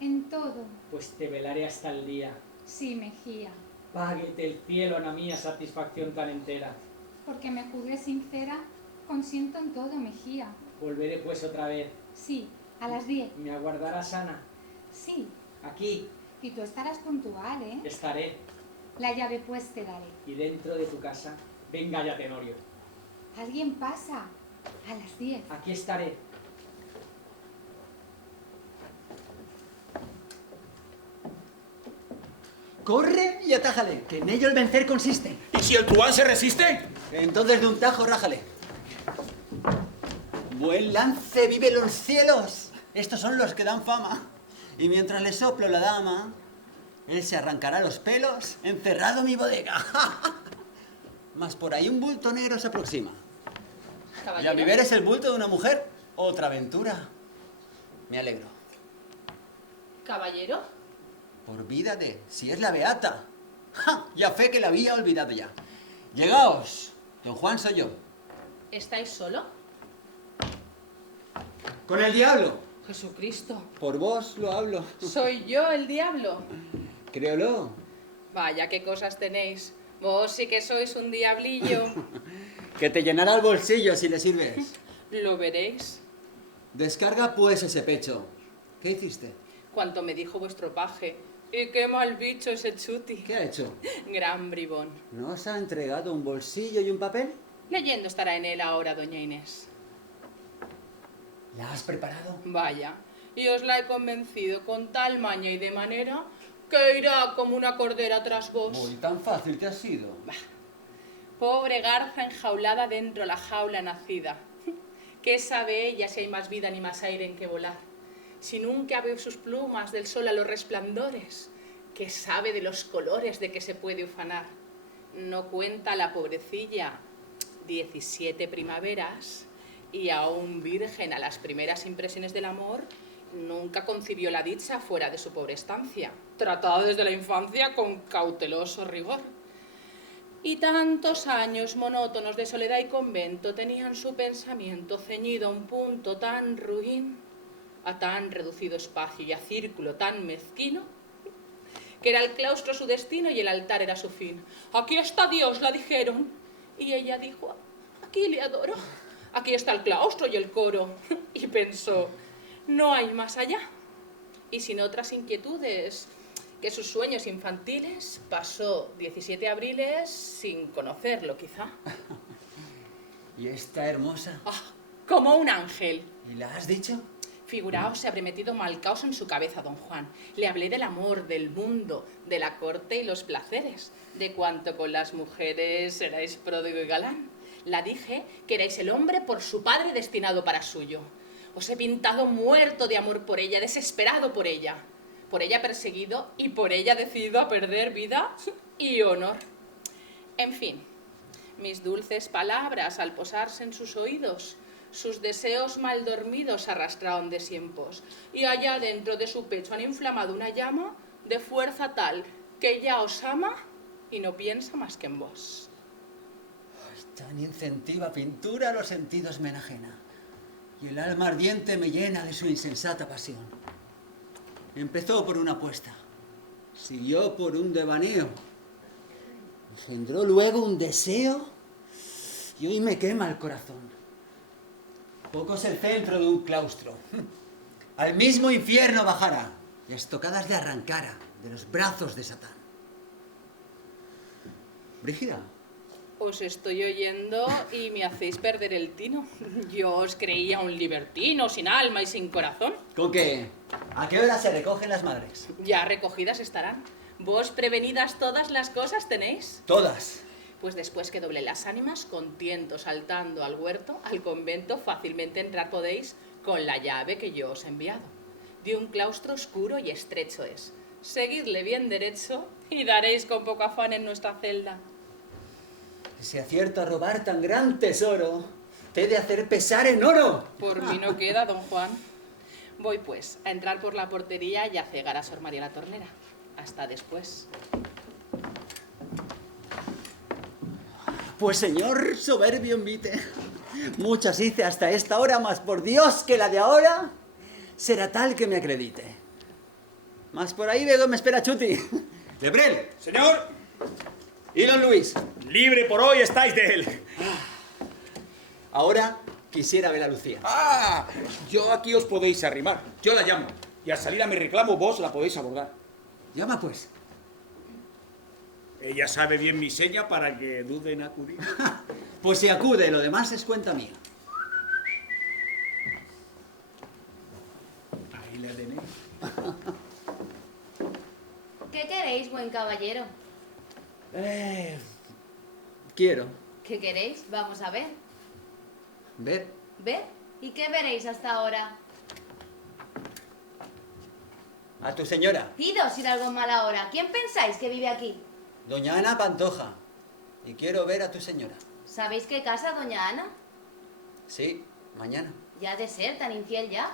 En todo. Pues te velaré hasta el día. Sí, Mejía. Páguete el cielo a la mía satisfacción tan entera. Porque me juzgué sincera, consiento en todo, Mejía. Volveré pues otra vez. Sí, a las 10. ¿Me aguardarás, Ana? Sí. Aquí Y tú estarás puntual, ¿eh? estaré. La llave pues te daré. Y dentro de tu casa, venga ya Tenorio. Alguien pasa. A las 10. Aquí estaré. Corre y atájale, que en ello el vencer consiste. ¿Y si el truán se resiste? Entonces de un tajo rájale. Buen lance, vive los cielos. Estos son los que dan fama. Y mientras le soplo la dama, él se arrancará los pelos, encerrado en mi bodega. Mas por ahí un bulto negro se aproxima. ¿Y a mi ver es el bulto de una mujer? Otra aventura. Me alegro. ¿Caballero? Por vida de, si es la beata. ¡Ja! Ya fe que la había olvidado ya. Llegaos. Don Juan soy yo. ¿Estáis solo? Con el diablo. Jesucristo. Por vos lo hablo. ¿Soy yo el diablo? Créelo. Vaya, qué cosas tenéis. Vos sí que sois un diablillo. Que te llenará el bolsillo si le sirves. Lo veréis. Descarga pues ese pecho. ¿Qué hiciste? Cuanto me dijo vuestro paje. Y qué mal bicho ese Chuti. ¿Qué ha hecho? Gran bribón. ¿No os ha entregado un bolsillo y un papel? Leyendo estará en él ahora, doña Inés. ¿La has preparado? Vaya, y os la he convencido con tal maña y de manera que irá como una cordera tras vos. Uy, tan fácil te ha sido. Bah. Pobre garza enjaulada dentro la jaula nacida. ¿Qué sabe ella si hay más vida ni más aire en que volar? Si nunca ve sus plumas del sol a los resplandores. ¿Qué sabe de los colores de que se puede ufanar? No cuenta la pobrecilla 17 primaveras y aún virgen a las primeras impresiones del amor, nunca concibió la dicha fuera de su pobre estancia, tratada desde la infancia con cauteloso rigor. Y tantos años monótonos de soledad y convento tenían su pensamiento ceñido a un punto tan ruin, a tan reducido espacio y a círculo tan mezquino, que era el claustro su destino y el altar era su fin. Aquí está Dios, la dijeron, y ella dijo, aquí le adoro. Aquí está el claustro y el coro. Y pensó, no hay más allá. Y sin otras inquietudes que sus sueños infantiles, pasó 17 abriles sin conocerlo, quizá. ¿Y esta hermosa? Ah, como un ángel. ¿Y la has dicho? Figuraos, se habré metido mal caos en su cabeza, don Juan. Le hablé del amor, del mundo, de la corte y los placeres, de cuanto con las mujeres erais pródigo y galán. La dije que erais el hombre por su padre destinado para suyo. Os he pintado muerto de amor por ella, desesperado por ella perseguido y por ella decidido a perder vida y honor. En fin, mis dulces palabras al posarse en sus oídos, sus deseos mal dormidos arrastraron de siempos, y allá dentro de su pecho han inflamado una llama de fuerza tal que ella os ama y no piensa más que en vos. Tan incentiva pintura a los sentidos me enajena, y el alma ardiente me llena de su insensata pasión. Empezó por una apuesta, siguió por un devaneo, engendró luego un deseo y hoy me quema el corazón. Poco es el centro de un claustro, al mismo infierno bajará y a estocadas le arrancara de los brazos de Satán. Brígida. Os estoy oyendo y me hacéis perder el tino. Yo os creía un libertino, sin alma y sin corazón. ¿Con qué? ¿A qué hora se recogen las madres? Ya recogidas estarán. ¿Vos prevenidas todas las cosas tenéis? Todas. Pues después que doble las ánimas, con tiento saltando al huerto, al convento, fácilmente entrar podéis con la llave que yo os he enviado. De un claustro oscuro y estrecho es. Seguidle bien derecho y daréis con poco afán en nuestra celda. Si acierto a robar tan gran tesoro, te he de hacer pesar en oro. Por mí no queda, don Juan. Voy pues a entrar por la portería y a cegar a Sor María la Tornera. Hasta después. Pues señor soberbio invite. Muchas hice hasta esta hora, mas por Dios que la de ahora será tal que me acredite. Mas por ahí veo me espera Chuti. Lebrel. Señor. Y don Luis. Libre por hoy estáis de él. Ahora quisiera ver a Lucía. Ah, yo aquí os podéis arrimar. Yo la llamo. Y al salir a mi reclamo vos la podéis abordar. Llama pues. Ella sabe bien mi seña para que duden en acudir. Pues si acude, lo demás es cuenta mía. Ahí la tenéis. ¿Qué queréis, buen caballero? Quiero ¿Qué queréis? Vamos a ver. ver. ¿Ver? ¿Y qué veréis hasta ahora? A tu señora, Idos ir algo en mala hora. ¿Quién pensáis que vive aquí? doña Ana Pantoja. Y quiero ver a tu señora. ¿Sabéis qué casa, doña Ana? Sí, mañana. Ya ha de ser tan infiel ya.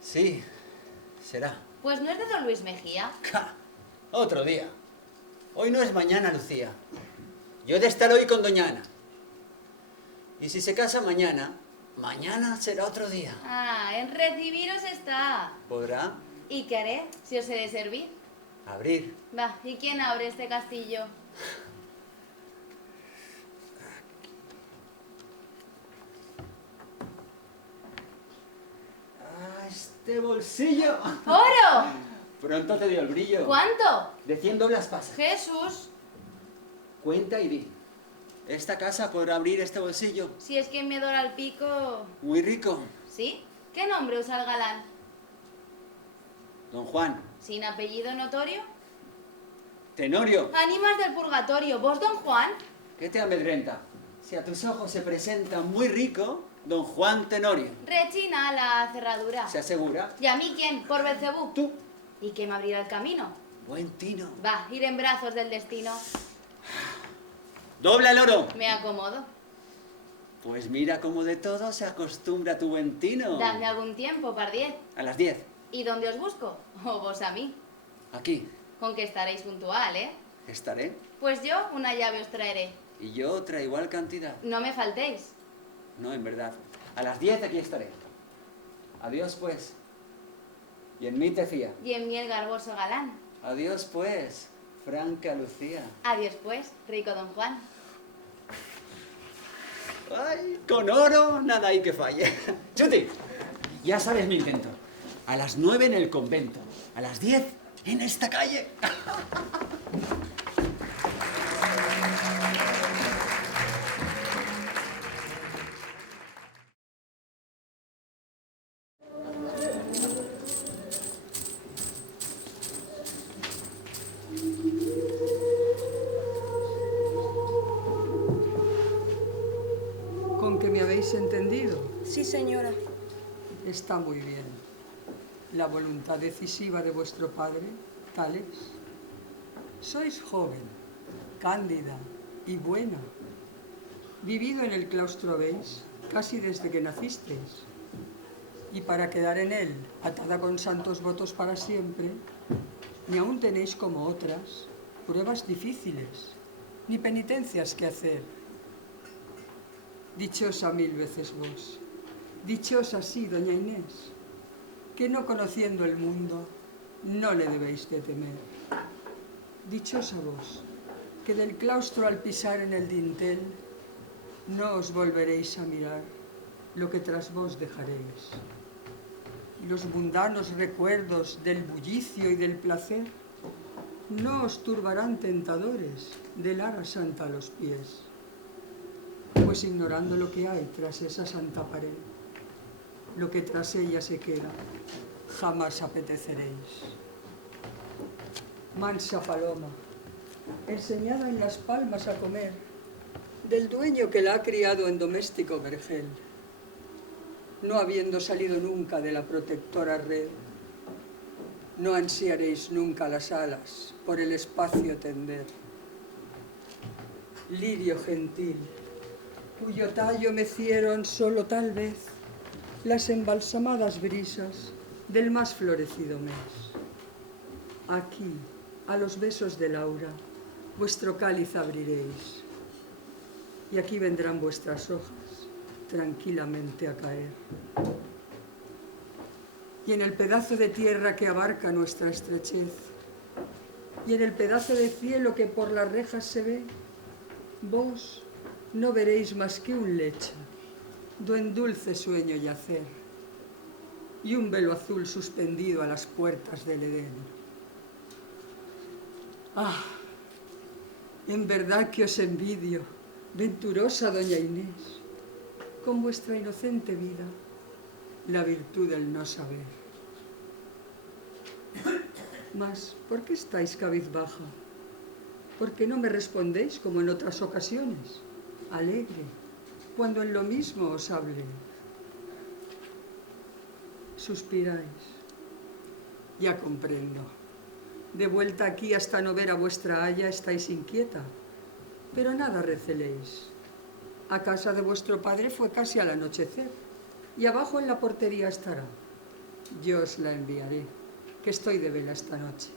Sí, será. Pues no es de don Luis Mejía. ¡Ja! Otro día. Hoy no es mañana, Lucía. Yo he de estar hoy con doña Ana. Y si se casa mañana, mañana será otro día. Ah, en recibiros está. ¿Podrá ¿Y qué haré si os he de servir? abrir? Va, ¿y quién abre este castillo? ¡Ah, este bolsillo! ¡Oro! Pronto te dio el brillo. ¿Cuánto? De 100 doblas pasa. Jesús, Cuenta y di. ¿Esta casa podrá abrir este bolsillo? si es que me dora el pico... Muy rico. ¿Sí? ¿Qué nombre usa el galán? Don Juan. ¿Sin apellido notorio? Tenorio. Ánimas del purgatorio. ¿Vos, don Juan? ¿Qué te amedrenta? Si a tus ojos se presenta muy rico, don Juan Tenorio. Rechina la cerradura. ¿Se asegura? ¿Y a mí quién? ¿Por Belcebú? Tú. ¿Y qué me abrirá el camino? Buen tino. Va, ir en brazos del destino. ¡Dobla el oro! Me acomodo. Pues mira cómo de todo se acostumbra tu buen tino. Dadme algún tiempo, pardiez. A las 10. ¿Y dónde os busco? ¿O vos a mí? Aquí. Con que estaréis puntual, ¿eh? Estaré. Pues yo una llave os traeré. Y yo otra igual cantidad. No me faltéis. No, en verdad. A las 10 aquí estaré. Adiós, pues. Y en mí te fía. Y en mí el garboso galán. Adiós, pues, franca Lucía. Adiós, pues, rico don Juan. Ay, con oro nada hay que falle. Chuti, ya sabes mi intento. A las 9 en el convento. A las 10 en esta calle. ¿Con que me habéis entendido? Sí, señora. Está muy bien. La voluntad decisiva de vuestro padre, tal es. Sois joven, cándida y buena. Vivido en el claustro habéis casi desde que nacisteis. Y para quedar en él, atada con santos votos para siempre, ni aún tenéis como otras pruebas difíciles, ni penitencias que hacer. Dichosa 1000 veces vos, dichosa sí, doña Inés, que no conociendo el mundo, no le debéis de temer. Dichosa vos, que del claustro al pisar en el dintel, no os volveréis a mirar lo que tras vos dejaréis. Y los mundanos recuerdos del bullicio y del placer, no os turbarán tentadores del ara santa a los pies. Pues ignorando lo que hay tras esa santa pared, lo que tras ella se queda, jamás apeteceréis. Mansa paloma, enseñada en las palmas a comer, del dueño que la ha criado en doméstico vergel, no habiendo salido nunca de la protectora red, no ansiaréis nunca las alas por el espacio tender. Lirio gentil, cuyo tallo mecieron solo tal vez las embalsamadas brisas del más florecido mes. Aquí, a los besos de Laura, vuestro cáliz abriréis, y aquí vendrán vuestras hojas tranquilamente a caer. Y en el pedazo de tierra que abarca nuestra estrechez, y en el pedazo de cielo que por las rejas se ve, vos no veréis más que un lecho, do en dulce sueño yacer, y un velo azul suspendido a las puertas del Edén. Ah, en verdad que os envidio, venturosa doña Inés, con vuestra inocente vida, la virtud del no saber. Mas, ¿por qué estáis cabizbaja? ¿Por qué no me respondéis como en otras ocasiones, alegre, cuando en lo mismo os hablé? Suspiráis. Ya comprendo. De vuelta aquí hasta no ver a vuestra aya estáis inquieta, pero nada receléis. A casa de vuestro padre fue casi al anochecer, y abajo en la portería estará. Yo os la enviaré, que estoy de vela esta noche.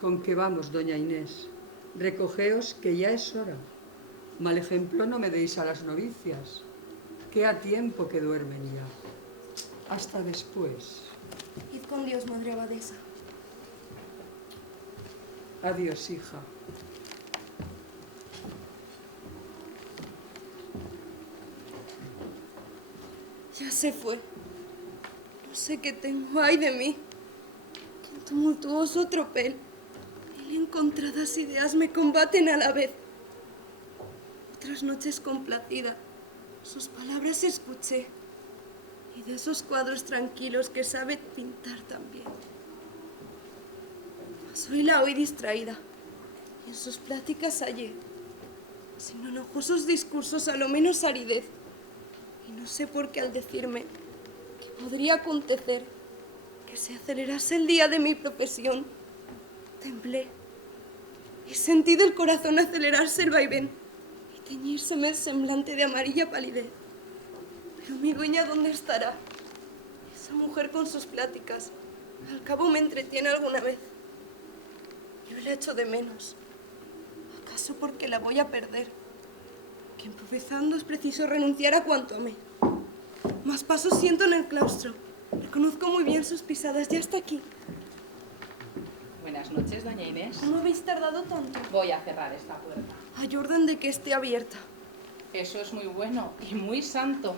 Con que vamos, doña Inés, recogeos que ya es hora. Mal ejemplo no me deis a las novicias, que ha tiempo que duermen ya. Hasta después. Id con Dios, madre abadesa. Adiós, hija. Ya se fue. No sé qué tengo, ay de mí. Que en tumultuoso tropel, mil encontradas ideas me combaten a la vez. Otras noches complacida, sus palabras escuché, y de esos cuadros tranquilos que sabe pintar también. Mas hoy la oí distraída, y en sus pláticas hallé, sin enojosos discursos, a lo menos aridez. Y no sé por qué al decirme que podría acontecer que se acelerase el día de mi profesión, temblé y sentí del corazón acelerarse el vaivén y teñírseme el semblante de amarilla palidez. Pero mi dueña, ¿dónde estará? Esa mujer con sus pláticas, al cabo me entretiene alguna vez. Yo la echo de menos. ¿Acaso porque la voy a perder? Que improvisando es preciso renunciar a cuanto amé. Más pasos siento en el claustro. Reconozco muy bien sus pisadas. Ya está aquí. Buenas noches, doña Inés. ¿Cómo habéis tardado tanto? Voy a cerrar esta puerta. Hay orden de que esté abierta. Eso es muy bueno y muy santo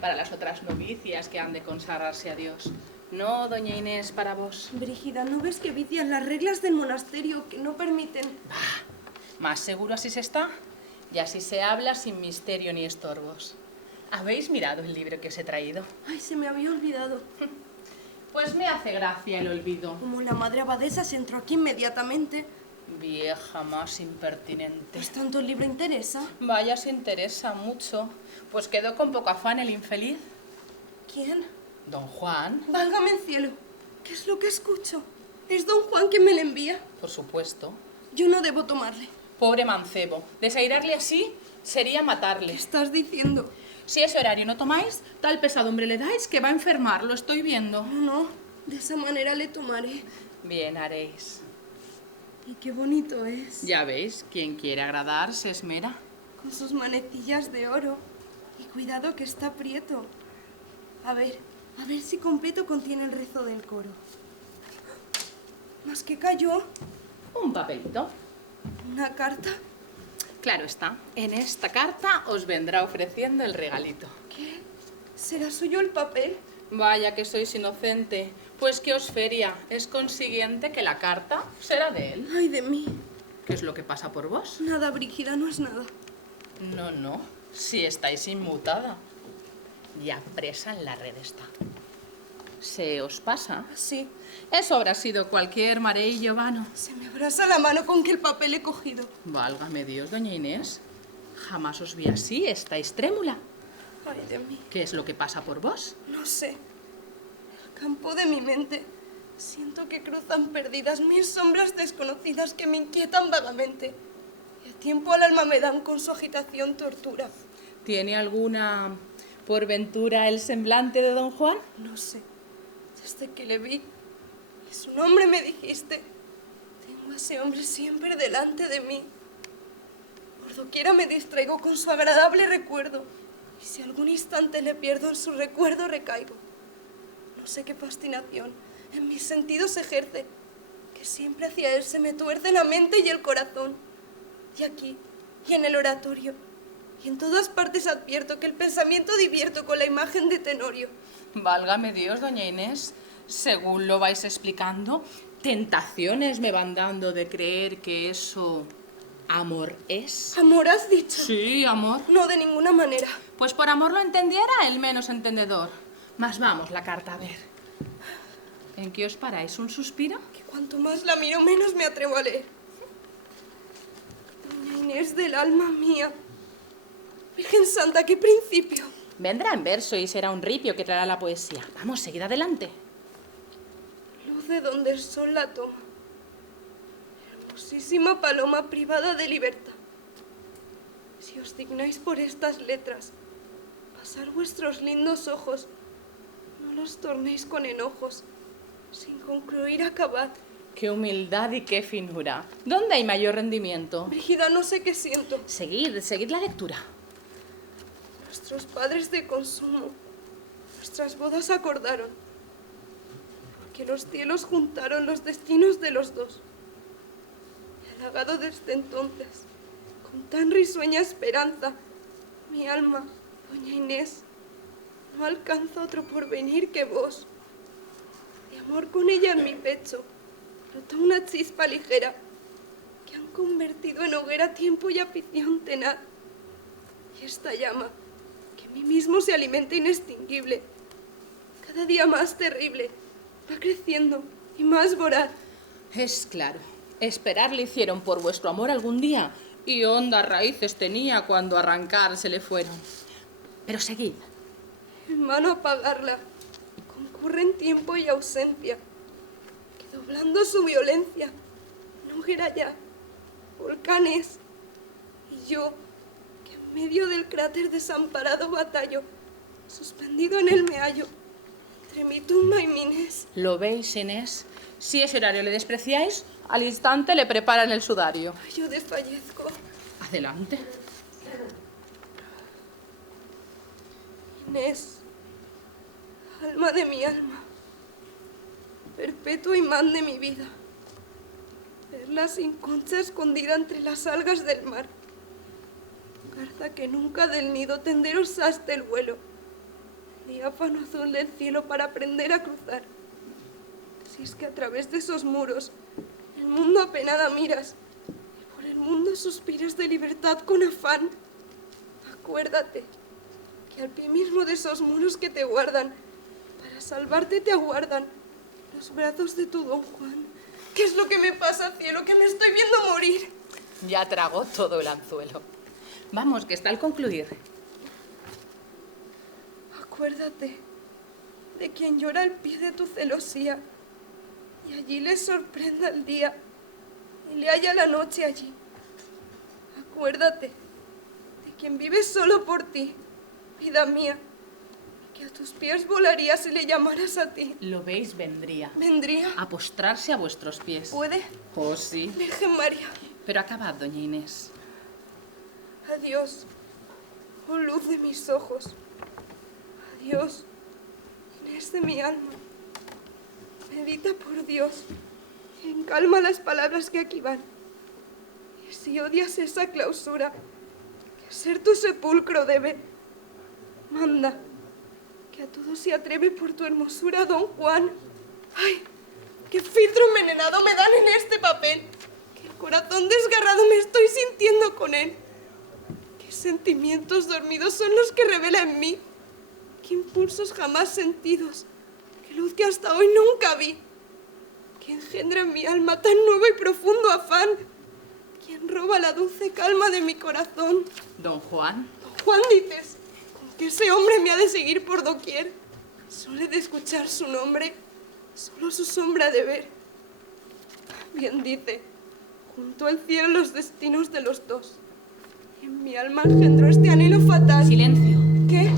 para las otras novicias que han de consagrarse a Dios. No, doña Inés, para vos. Brígida, ¿no ves que vician las reglas del monasterio que no permiten? Más seguro así se está. Y así se habla sin misterio ni estorbos. ¿Habéis mirado el libro que os he traído? Ay, se me había olvidado. Pues me hace gracia el olvido. Como la madre abadesa se entró aquí inmediatamente. Vieja más impertinente. ¿Pues tanto el libro interesa? Vaya, se interesa mucho. Pues quedó con poco afán el infeliz. ¿Quién? Don Juan. Válgame el cielo. ¿Qué es lo que escucho? ¿Es don Juan quien me le envía? Por supuesto. Yo no debo tomarle. Pobre mancebo. Desairarle así sería matarle. ¿Qué estás diciendo? Si ese horario no tomáis, tal pesadumbre le dais que va a enfermar, lo estoy viendo. No, de esa manera le tomaré. Bien haréis. Y qué bonito es. Ya veis, quien quiere agradar se esmera. Con sus manecillas de oro. Y cuidado que está prieto. A ver si completo contiene el rezo del coro. ¿Más que cayó? Un papelito. ¿Una carta? Claro está. En esta carta os vendrá ofreciendo el regalito. ¿Qué? ¿Será suyo el papel? Vaya que sois inocente. Pues que os feria. Es consiguiente que la carta será de él. Ay, de mí. ¿Qué es lo que pasa por vos? Nada, Brígida, no es nada. No. Si estáis inmutada. Ya presa en la red está. ¿Se os pasa? Sí. Eso habrá sido cualquier mareillo vano. Se me abrasa la mano con que el papel he cogido. Válgame Dios, doña Inés. Jamás os vi así, estáis trémula. Ay, de mí. ¿Qué es lo que pasa por vos? No sé. El campo de mi mente. Siento que cruzan perdidas mil sombras desconocidas que me inquietan vagamente. Y a tiempo al alma me dan con su agitación tortura. ¿Tiene alguna, por ventura, el semblante de don Juan? No sé. desde que le vi. Y su nombre me dijiste. Tengo a ese hombre siempre delante de mí. Por doquiera me distraigo con su agradable recuerdo. Y si algún instante le pierdo en su recuerdo, recaigo. No sé qué fascinación en mis sentidos ejerce, que siempre hacia él se me tuerce la mente y el corazón. Y aquí, y en el oratorio, y en todas partes advierto que el pensamiento divierto con la imagen de Tenorio. Válgame Dios, doña Inés, según lo vais explicando, tentaciones me van dando de creer que eso amor es. ¿Amor has dicho? Sí, amor. No, de ninguna manera. Pues por amor lo entendiera el menos entendedor. Mas vamos, la carta, a ver. ¿En qué os paráis? ¿Un suspiro? Que cuanto más la miro, menos me atrevo a leer. Doña Inés del alma mía. Virgen Santa, qué principio. Vendrá en verso y será un ripio que traerá la poesía. Vamos, seguid adelante. Luz de donde el sol la toma. Hermosísima paloma privada de libertad. Si os dignáis por estas letras pasar vuestros lindos ojos, no los tornéis con enojos, sin concluir acabad. Qué humildad y qué finura. ¿Dónde hay mayor rendimiento? Brígida, no sé qué siento. Seguid la lectura. Nuestros padres de consumo, nuestras bodas acordaron, porque los cielos juntaron los destinos de los dos. Halagado desde entonces, con tan risueña esperanza, mi alma, doña Inés, no alcanza otro porvenir que vos. De amor con ella en mi pecho, brotó una chispa ligera, que han convertido en hoguera tiempo y afición tenaz. Y esta llama, que en mí mismo se alimenta inextinguible, cada día más terrible, va creciendo y más voraz. Es claro, esperar le hicieron por vuestro amor algún día, y hondas raíces tenía cuando arrancar se le fueron. Pero seguid. En vano apagarla, concurren tiempo y ausencia, que doblando su violencia, no hoguera ya, volcanes, y yo, que en medio del cráter desamparado batallo, suspendido en el me hallo, entre mi tumba y mi Inés. ¿Lo veis, Inés? Si ese horario le despreciáis, al instante le preparan el sudario. Yo desfallezco. Adelante. Inés, alma de mi alma, perpetuo imán de mi vida, perla sin concha escondida entre las algas del mar, garza que nunca del nido tender osaste el vuelo, diáfano azul del cielo para aprender a cruzar. Si es que a través de esos muros el mundo apenada miras, y por el mundo suspiras de libertad con afán, acuérdate que al pie mismo de esos muros que te guardan, para salvarte te aguardan los brazos de tu don Juan. ¿Qué es lo que me pasa, cielo, que me estoy viendo morir? Ya tragó todo el anzuelo. Vamos, que está al concluir. Acuérdate de quien llora al pie de tu celosía, y allí le sorprenda el día, y le halla la noche allí. Acuérdate de quien vive solo por ti, vida mía, y que a tus pies volaría si le llamaras a ti. ¿Lo veis? Vendría. ¿Vendría? A postrarse a vuestros pies. ¿Puede? Oh, sí. Virgen María. Pero acabad, doña Inés. Adiós, oh luz de mis ojos. Adiós, Inés de mi alma. Medita por Dios y en calma las palabras que aquí van. Y si odias esa clausura, que ser tu sepulcro debe, manda que a todos se atreve por tu hermosura, don Juan. ¡Ay! ¡Qué filtro envenenado me dan en este papel! ¡Qué corazón desgarrado me estoy sintiendo con él! ¡Qué sentimientos dormidos son los que revela en mí! ¡Qué impulsos jamás sentidos! ¡Qué luz que hasta hoy nunca vi! ¿Qué engendra en mi alma tan nuevo y profundo afán? ¿Quién roba la dulce calma de mi corazón? ¿Don Juan? Don Juan, dices, ¿con que ese hombre me ha de seguir por doquier? Solo he de escuchar su nombre, solo su sombra de ver. Bien dice, juntó el cielo los destinos de los dos. Y en mi alma engendró este anhelo fatal. Silencio. ¿Qué?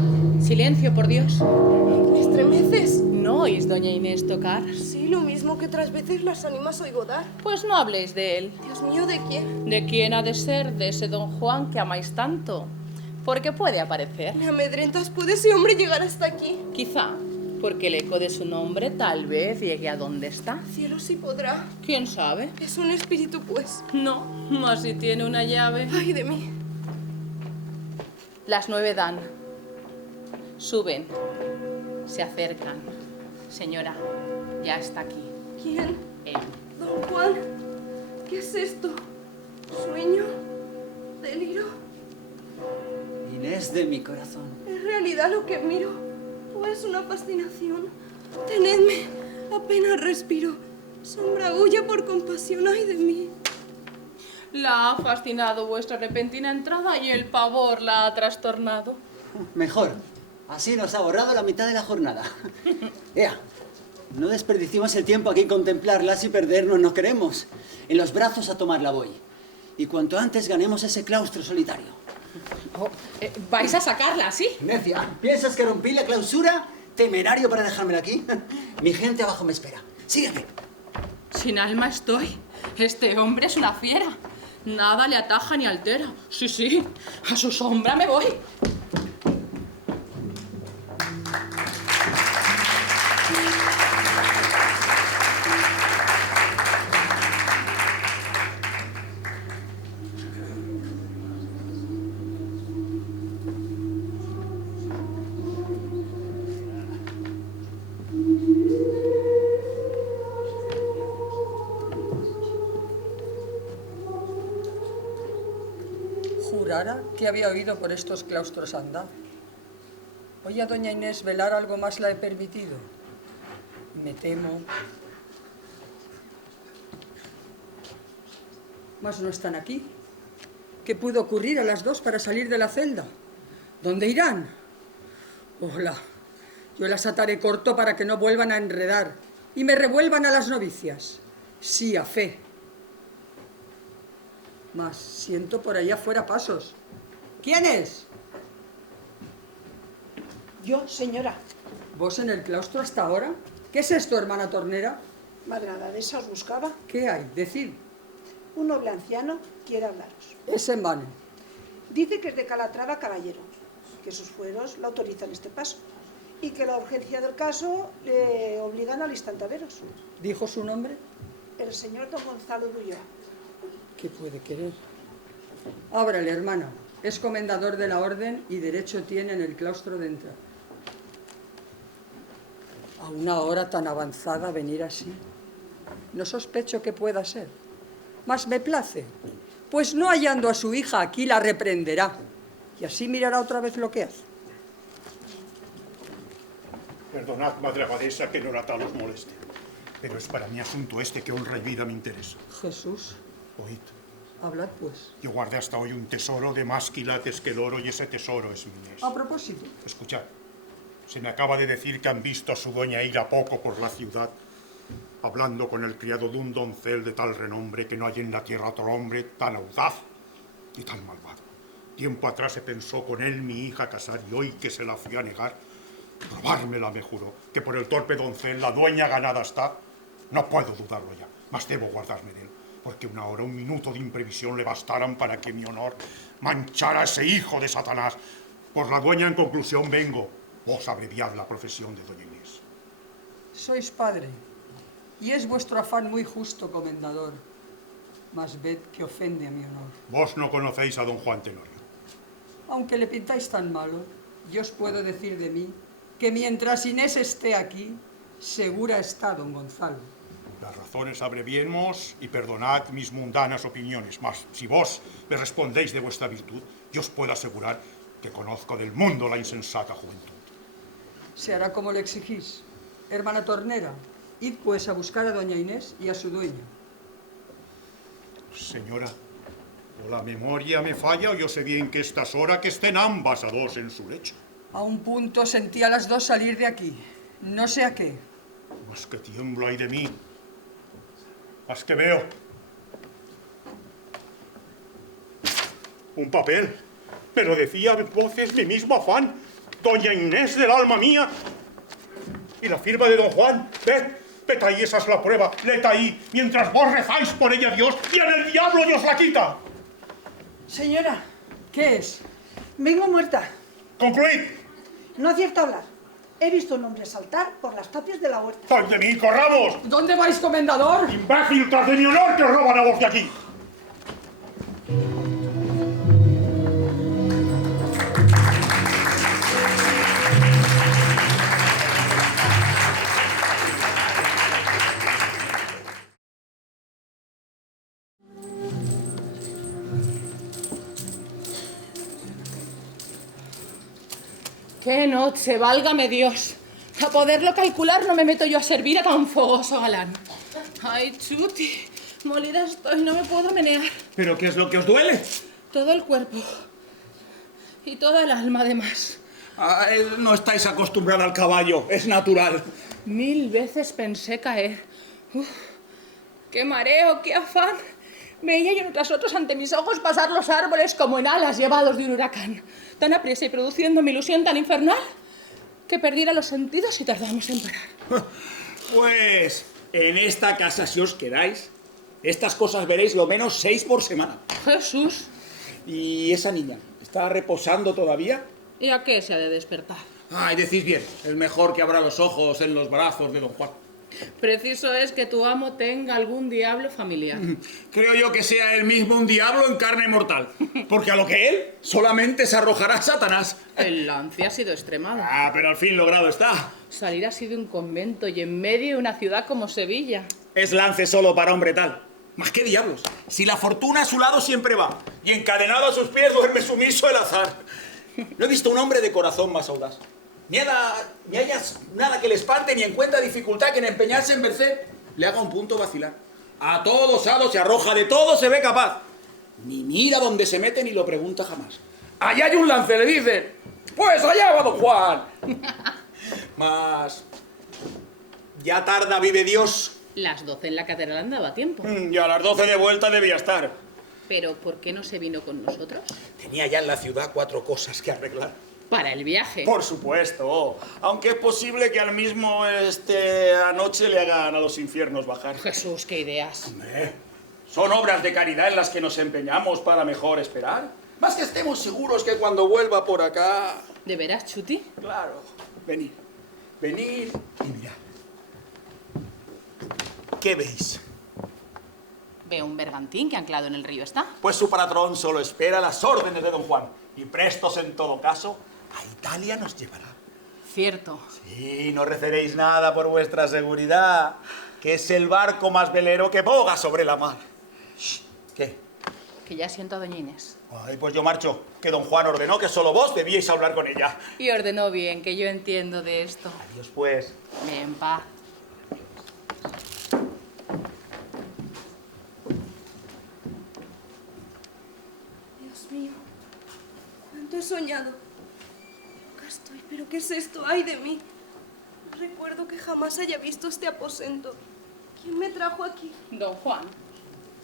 Silencio, por Dios. ¿Me estremeces? No, ¿No oís, doña Inés, tocar? Sí, lo mismo que otras veces las ánimas oigo dar. Pues no habléis de él. Dios mío, ¿de quién? ¿De quién ha de ser? De ese don Juan que amáis tanto. Porque puede aparecer. Me amedrentas, ¿puede ese hombre llegar hasta aquí? Quizá, porque el eco de su nombre tal vez llegue a donde está. Cielo, sí podrá. ¿Quién sabe? Es un espíritu, pues. No, más si tiene una llave. Ay de mí. Las 9 dan. Suben. Se acercan. Señora, ya está aquí. ¿Quién? Él. Don Juan. ¿Qué es esto? ¿Sueño? ¿Deliro? Inés de mi corazón. ¿Es realidad lo que miro? ¿O es una fascinación? Tenedme. Apenas respiro. Sombra huya por compasión, ay de mí. La ha fascinado vuestra repentina entrada y el pavor la ha trastornado. Mejor. Así nos ha borrado la mitad de la jornada. Ea, no desperdiciemos el tiempo aquí en contemplarla y perdernos no queremos. En los brazos a tomarla voy. Y cuanto antes ganemos ese claustro solitario. ¿Vais a sacarla, sí? Necia, ¿piensas que rompí la clausura? ¿Temerario para dejármela aquí? Mi gente abajo me espera. Sígueme. Sin alma estoy. Este hombre es una fiera. Nada le ataja ni altera. Sí, sí, a su sombra me voy. Jurara que había oído por estos claustros andar. Hoy a doña Inés velar algo más la he permitido. Me temo. Mas no están aquí. ¿Qué pudo ocurrir a las 2 para salir de la celda? ¿Dónde irán? Hola, yo las ataré corto para que no vuelvan a enredar y me revuelvan a las novicias. Sí, a fe. Mas siento por allá afuera pasos. ¿Quién es? Yo, señora. ¿Vos en el claustro hasta ahora? ¿Qué es esto, hermana tornera? Madre Abadesa os buscaba. ¿Qué hay? Decid. Un noble anciano quiere hablaros. Es en vano. Dice que es de Calatrava caballero, que sus fueros le autorizan este paso y que la urgencia del caso le obligan al instante a veros. ¿Dijo su nombre? El señor don Gonzalo de Ulloa. ¿Qué puede querer? Ábrale, hermana. Es comendador de la orden y derecho tiene en el claustro de entrar. A una hora tan avanzada venir así. No sospecho que pueda ser. Mas me place, pues no hallando a su hija aquí la reprenderá. Y así mirará otra vez lo que hace. Perdonad, madre abadesa, que en hora tal os moleste. Pero es para mi asunto este que honra y vida me interesa. Jesús. Oíd. Hablad, pues. Yo guardé hasta hoy un tesoro de más quilates que el oro y ese tesoro es mi Inés. A propósito. Escuchad. Se me acaba de decir que han visto a su dueña ir a poco por la ciudad, hablando con el criado de un doncel de tal renombre que no hay en la tierra otro hombre tan audaz y tan malvado. Tiempo atrás se pensó con él mi hija casar y hoy que se la fui a negar, robármela me juró, que por el torpe doncel la dueña ganada está. No puedo dudarlo ya, mas debo guardarme de él, porque una hora, un minuto de imprevisión le bastaran para que mi honor manchara a ese hijo de Satanás. Por la dueña en conclusión vengo. Vos abreviad la profesión de doña Inés. Sois padre, y es vuestro afán muy justo, comendador. Mas ved que ofende a mi honor. Vos no conocéis a don Juan Tenorio. Aunque le pintáis tan malo, yo os puedo decir de mí que mientras Inés esté aquí, segura está don Gonzalo. Las razones abreviemos y perdonad mis mundanas opiniones, mas si vos me respondéis de vuestra virtud, yo os puedo asegurar que conozco del mundo la insensata juventud. Se hará como le exigís. Hermana tornera, id pues a buscar a doña Inés y a su dueña. Señora, o la memoria me falla o yo sé bien que estas horas que estén ambas a dos en su lecho. A un punto sentí a las 2 salir de aquí. No sé a qué. Mas que tiemblo hay de mí. Mas que veo. Un papel. Pero decía a voces mi mismo afán. Doña Inés del alma mía. ¿Y la firma de don Juan? Ved ahí, esa es la prueba. Let ahí, mientras vos rezáis por ella a Dios, y en el diablo Dios la quita. Señora, ¿Qué es? vengo muerta. Concluid. No acierto a hablar. He visto un hombre saltar por las tapias de la huerta. ¡Ay de mí, corramos! ¿Dónde vais, comendador? ¡Imbécil, tras de mi honor, que os roban a vos de aquí! ¡Qué noche, válgame Dios! A poderlo calcular no me meto yo a servir a tan fogoso galán. Ay, Chuti, molida estoy, no me puedo menear. ¿Pero qué es lo que os duele? Todo el cuerpo y toda el alma además. No estáis acostumbrada al caballo, es natural. 1000 veces pensé caer. Uf, ¡qué mareo, qué afán! Veía yo uno tras otros ante mis ojos pasar los árboles como en alas llevados de un huracán. Tan apriesa y produciendo mi ilusión tan infernal que perdiera los sentidos y tardamos en parar. Pues en esta casa, si os quedáis, estas cosas veréis lo menos 6 por semana. Jesús. ¿Y esa niña está reposando todavía? ¿Y a qué se ha de despertar? Ay, decís bien, es mejor que abra los ojos en los brazos de don Juan. Preciso es que tu amo tenga algún diablo familiar. Creo yo que sea él mismo un diablo en carne mortal, porque a lo que él solamente se arrojará Satanás. El lance ha sido extremado. Ah, pero al fin logrado está. Salir así de un convento y en medio de una ciudad como Sevilla. Es lance solo para hombre tal. Más que diablos, si la fortuna a su lado siempre va, y encadenado a sus pies duerme sumiso el azar. No he visto un hombre de corazón más audaz. Ni haya nada que le espante, ni encuentra dificultad que en empeñarse en merced le haga un punto vacilar. A todo osado se arroja, de todo se ve capaz. Ni mira dónde se mete ni lo pregunta jamás. Allá hay un lance, le dicen. Pues allá va don Juan. Mas ya tarda vive Dios. Las 12 en la catedral andaba a tiempo. Y a las 12 de vuelta debía estar. ¿Pero por qué no se vino con nosotros? Tenía ya en la ciudad 4 cosas que arreglar. Para el viaje. Por supuesto. Aunque es posible que al mismo anoche le hagan a los infiernos bajar. Jesús, qué ideas. Son obras de caridad en las que nos empeñamos para mejor esperar. Más que estemos seguros que cuando vuelva por acá... ¿De veras, Chuti? Claro. Venid. Venid y mirad. ¿Qué veis? Veo un bergantín que anclado en el río está. Pues su patrón solo espera las órdenes de don Juan. Y prestos en todo caso, a Italia nos llevará. Cierto. Sí, no receréis nada por vuestra seguridad, que es el barco más velero que boga sobre la mar. ¿Qué? Que ya siento a doña Inés. Ay, pues yo marcho, que don Juan ordenó que solo vos debíais hablar con ella. Y ordenó bien, que yo entiendo de esto. Adiós, pues. Me en paz. Dios mío, cuánto he soñado. Acá estoy, pero ¿qué es esto? ¡Ay de mí! No recuerdo que jamás haya visto este aposento. ¿Quién me trajo aquí? Don Juan.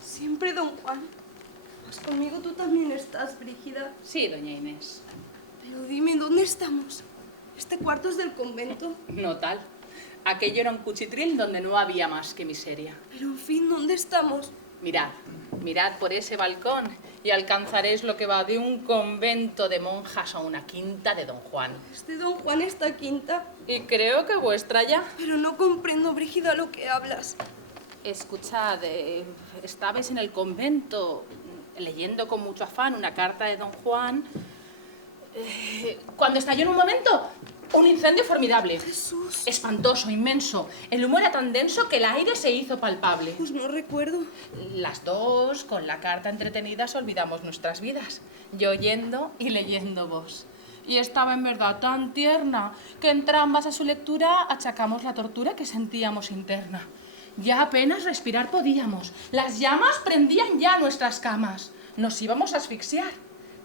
Siempre don Juan. Pues conmigo tú también estás, Brígida. Sí, doña Inés. Pero dime, ¿dónde estamos? ¿Este cuarto es del convento? No tal. Aquello era un cuchitril donde no había más que miseria. Pero, en fin, ¿dónde estamos? Mirad, mirad por ese balcón y alcanzaréis lo que va de un convento de monjas a una quinta de don Juan. ¿Es de don Juan esta quinta? Y creo que vuestra ya. Pero no comprendo, Brígida, lo que hablas. Escuchad, estabais en el convento leyendo con mucho afán una carta de don Juan cuando estalló en un momento un incendio formidable. Jesús. Espantoso, inmenso. El humo era tan denso que el aire se hizo palpable. Pues no recuerdo. Las dos, con la carta entretenidas, olvidamos nuestras vidas. Yo oyendo y leyendo vos. Y estaba en verdad tan tierna que entrambas a su lectura achacamos la tortura que sentíamos interna. Ya apenas respirar podíamos. Las llamas prendían ya nuestras camas. Nos íbamos a asfixiar.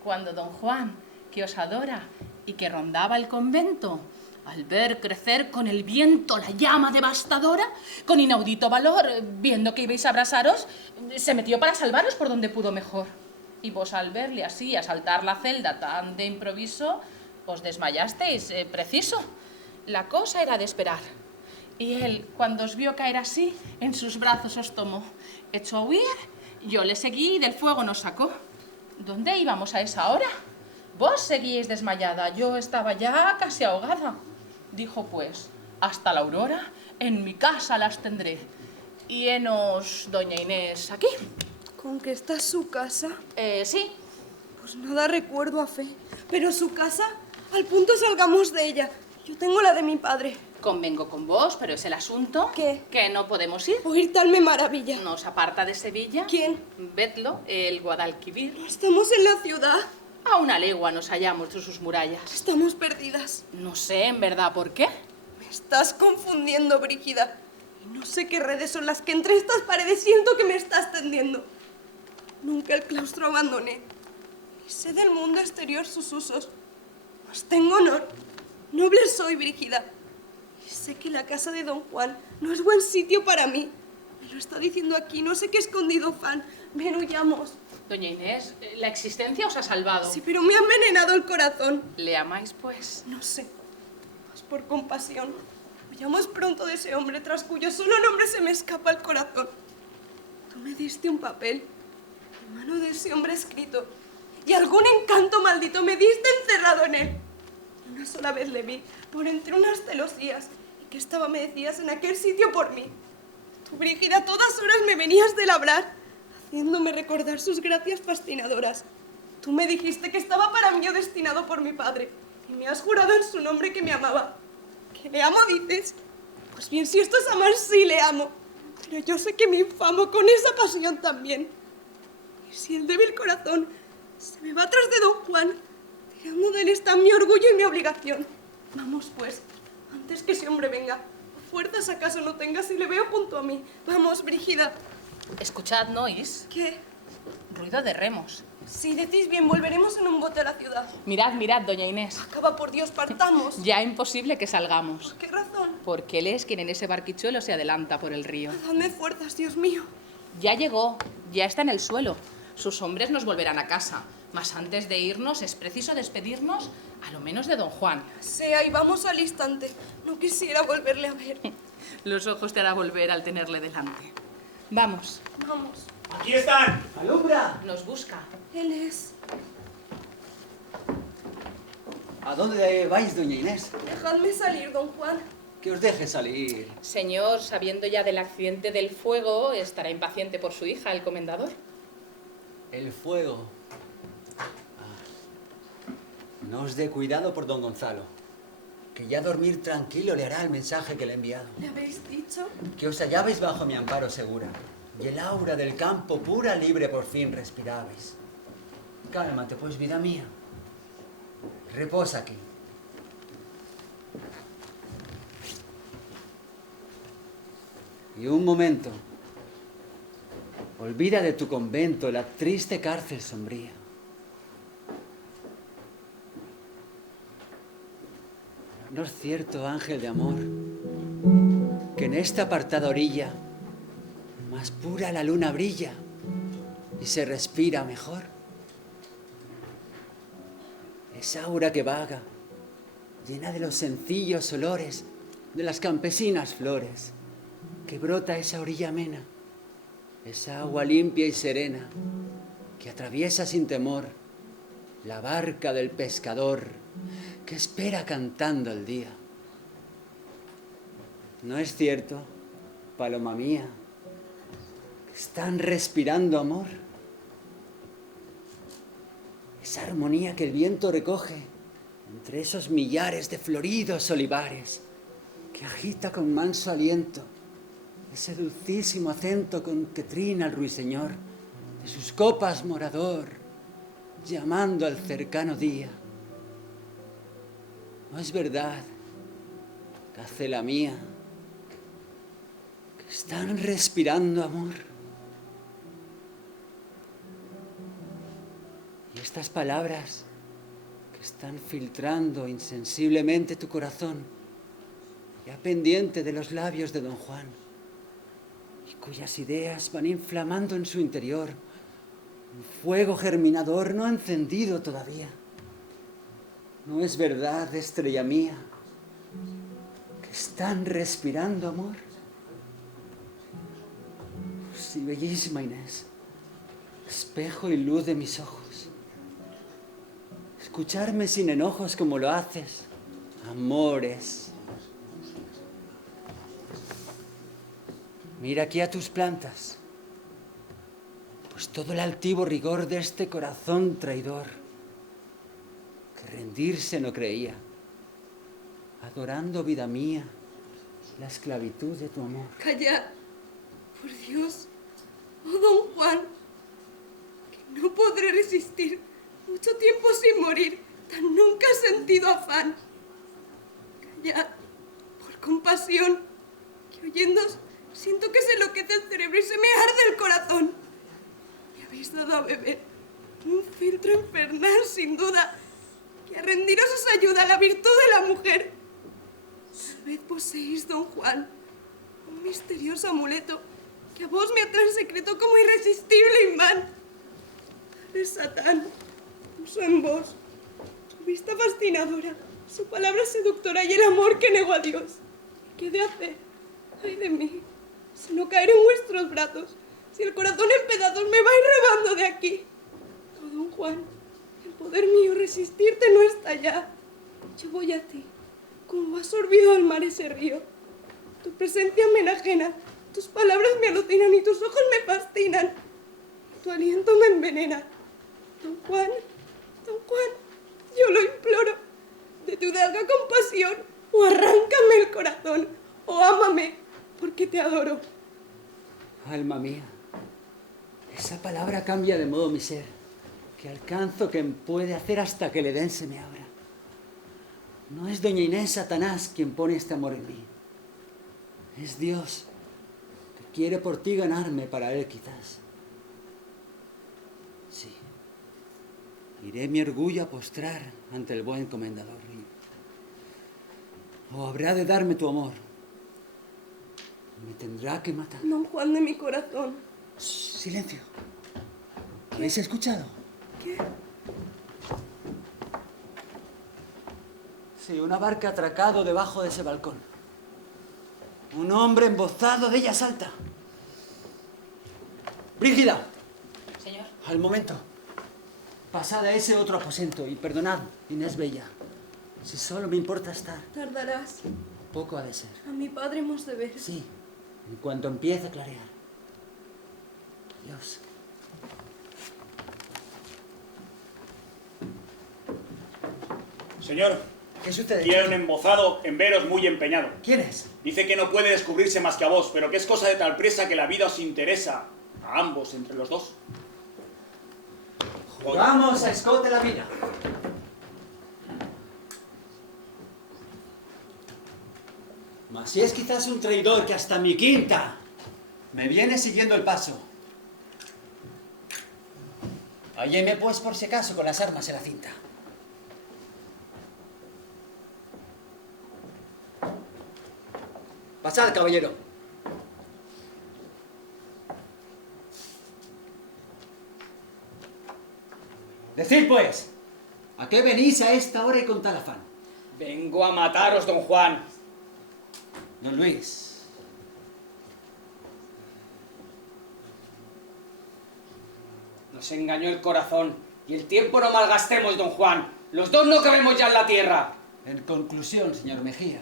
Cuando don Juan, que os adora y que rondaba el convento, al ver crecer con el viento la llama devastadora, con inaudito valor, viendo que ibais a abrasaros, se metió para salvaros por donde pudo mejor. Y vos al verle así asaltar la celda tan de improviso, os desmayasteis, preciso. La cosa era de esperar. Y él, cuando os vio caer así, en sus brazos os tomó. Echó a huir, yo le seguí y del fuego nos sacó. ¿Dónde íbamos a esa hora? Vos seguíais desmayada, yo estaba ya casi ahogada. Dijo pues, hasta la aurora en mi casa las tendré. Y enos, doña Inés, aquí. ¿Con que está su casa? Sí. Pues nada recuerdo a fe. Pero su casa, al punto salgamos de ella. Yo tengo la de mi padre. Convengo con vos, pero es el asunto... ¿Qué? Que no podemos ir. Oír tal me maravilla. Nos aparta de Sevilla. ¿Quién? Vedlo, el Guadalquivir. Estamos en la ciudad. A una legua nos hallamos de sus murallas. Estamos perdidas. No sé, en verdad, ¿por qué? Me estás confundiendo, Brígida. Y no sé qué redes son las que entre estas paredes siento que me estás tendiendo. Nunca el claustro abandoné. Ni sé del mundo exterior sus usos. Mas tengo honor. Noble soy, Brígida. Y sé que la casa de don Juan no es buen sitio para mí. Me lo está diciendo aquí, no sé qué escondido fan. Ven, huyamos. Doña Inés, la existencia os ha salvado. Sí, pero me ha envenenado el corazón. ¿Le amáis, pues? No sé. Mas por compasión. Huyamos pronto de ese hombre tras cuyo solo nombre se me escapa el corazón. Tú me diste un papel, en mano de ese hombre escrito, y algún encanto maldito me diste encerrado en él. Una sola vez le vi, por entre unas celosías, y que estaba, me decías, en aquel sitio por mí. Tú, Brígida, a todas horas me venías de labrar, haciéndome recordar sus gracias fascinadoras. Tú me dijiste que estaba para mí o destinado por mi padre, y me has jurado en su nombre que me amaba. ¿Que le amo, dices? Pues bien, si esto es amar, sí le amo. Pero yo sé que me infamo con esa pasión también. Y si el débil corazón se me va tras de don Juan, tirando de él está mi orgullo y mi obligación. Vamos, pues, antes que ese hombre venga. ¿Fuerzas acaso no tenga si le veo junto a mí? Vamos, Brígida. Escuchad, ¿no oís? ¿Qué? Ruido de remos. Si decís bien, volveremos en un bote a la ciudad. Mirad, mirad, doña Inés. Acaba por Dios, partamos. Ya imposible que salgamos. ¿Por qué razón? Porque él es quien en ese barquichuelo se adelanta por el río. Dadme fuerzas, Dios mío. Ya llegó, ya está en el suelo. Sus hombres nos volverán a casa. Mas antes de irnos es preciso despedirnos, a lo menos de don Juan. Sea, y vamos al instante. No quisiera volverle a ver. Los ojos te hará volver al tenerle delante. Vamos. Vamos. ¡Aquí están! ¡Alumbra! Nos busca. Él es. ¿A dónde vais, doña Inés? Dejadme salir, don Juan. Que os deje salir. Señor, sabiendo ya del accidente del fuego, estará impaciente por su hija, el comendador. El fuego. No os dé cuidado por don Gonzalo, que ya dormir tranquilo le hará el mensaje que le he enviado. ¿Le habéis dicho? Que os hallabais bajo mi amparo segura, y el aura del campo pura libre por fin respirabais. Cálmate, pues, vida mía. Reposa aquí. Y un momento. Olvida de tu convento la triste cárcel sombría. ¿No es cierto, ángel de amor, que en esta apartada orilla más pura la luna brilla y se respira mejor? Es aura que vaga, llena de los sencillos olores de las campesinas flores, que brota esa orilla amena, esa agua limpia y serena, que atraviesa sin temor la barca del pescador, que espera cantando el día. ¿No es cierto, paloma mía, que están respirando amor? Esa armonía que el viento recoge entre esos millares de floridos olivares, que agita con manso aliento ese dulcísimo acento con que trina el ruiseñor de sus copas morador, llamando al cercano día. ¿No es verdad, Gacela mía, que están respirando amor? Y estas palabras que están filtrando insensiblemente tu corazón, ya pendiente de los labios de don Juan, y cuyas ideas van inflamando en su interior un fuego germinador no encendido todavía. ¿No es verdad, estrella mía, que ¿Están respirando amor? Sí, bellísima Inés. Espejo y luz de mis ojos. Escucharme sin enojos como lo haces. Amores. Mira aquí a tus plantas. Pues todo el altivo rigor de este corazón traidor, que rendirse no creía, adorando, vida mía, la esclavitud de tu amor. Callad, por Dios, oh don Juan, que no podré resistir mucho tiempo sin morir, tan nunca he sentido afán. Callad, por compasión, que oyéndos siento que se enloquece el cerebro y se me arde el corazón. Me habéis dado a beber un filtro infernal, sin duda, que a rendiros os ayuda la virtud de la mujer. Tal vez poseéis, don Juan, un misterioso amuleto que a vos me atrae en secreto como irresistible imán. Tal vez Satán puso en vos su vista fascinadora, su palabra seductora y el amor que negó a Dios. ¿Qué he de hacer? Ay de mí, si no caeré en vuestros brazos, si el corazón en pedazos me vais robando de aquí. Oh, don Juan, el poder mío resistirte no está ya. Yo voy a ti, como has sorbido al mar ese río. Tu presencia me enajena, tus palabras me alucinan y tus ojos me fascinan. Tu aliento me envenena. Don Juan, yo lo imploro. De tu delga compasión, o arráncame el corazón, o ámame, porque te adoro. Alma mía, esa palabra cambia de modo mi ser, que alcanzo quien puede hacer hasta que el Edén se me abra. No es doña Inés Satanás quien pone este amor en mí. Es Dios, que quiere por ti ganarme para él quizás. Sí, iré mi orgullo a postrar ante el buen comendador. O habrá de darme tu amor. Me tendrá que matar. Don Juan de mi corazón. Shh, silencio. ¿Habéis escuchado? ¿Qué? Sí, una barca atracado debajo de ese balcón. Un hombre embozado de ella salta. ¡Brígida! Señor. Al momento. Pasad a ese otro aposento y perdonad, Inés Bella. Si solo me importa estar. Tardarás. Poco ha de ser. A mi padre hemos de ver. Sí, en cuanto empiece a clarear. Dios. Señor. ¿Qué sucede? Tiene un embozado en veros muy empeñado. ¿Quién es? Dice que no puede descubrirse más que a vos, pero que es cosa de tal presa que la vida os interesa a ambos entre los dos. Vamos a escote la vida. Mas si es quizás un traidor que hasta mi quinta me viene siguiendo el paso. Halléme pues por si acaso con las armas en la cinta. Pasad, caballero. Decid pues, ¿a qué venís a esta hora y con tal afán? Vengo a mataros, don Juan. Don Luis. Nos engañó el corazón. Y el tiempo no malgastemos, don Juan. Los dos no cabemos ya en la tierra. En conclusión, señor Mejía,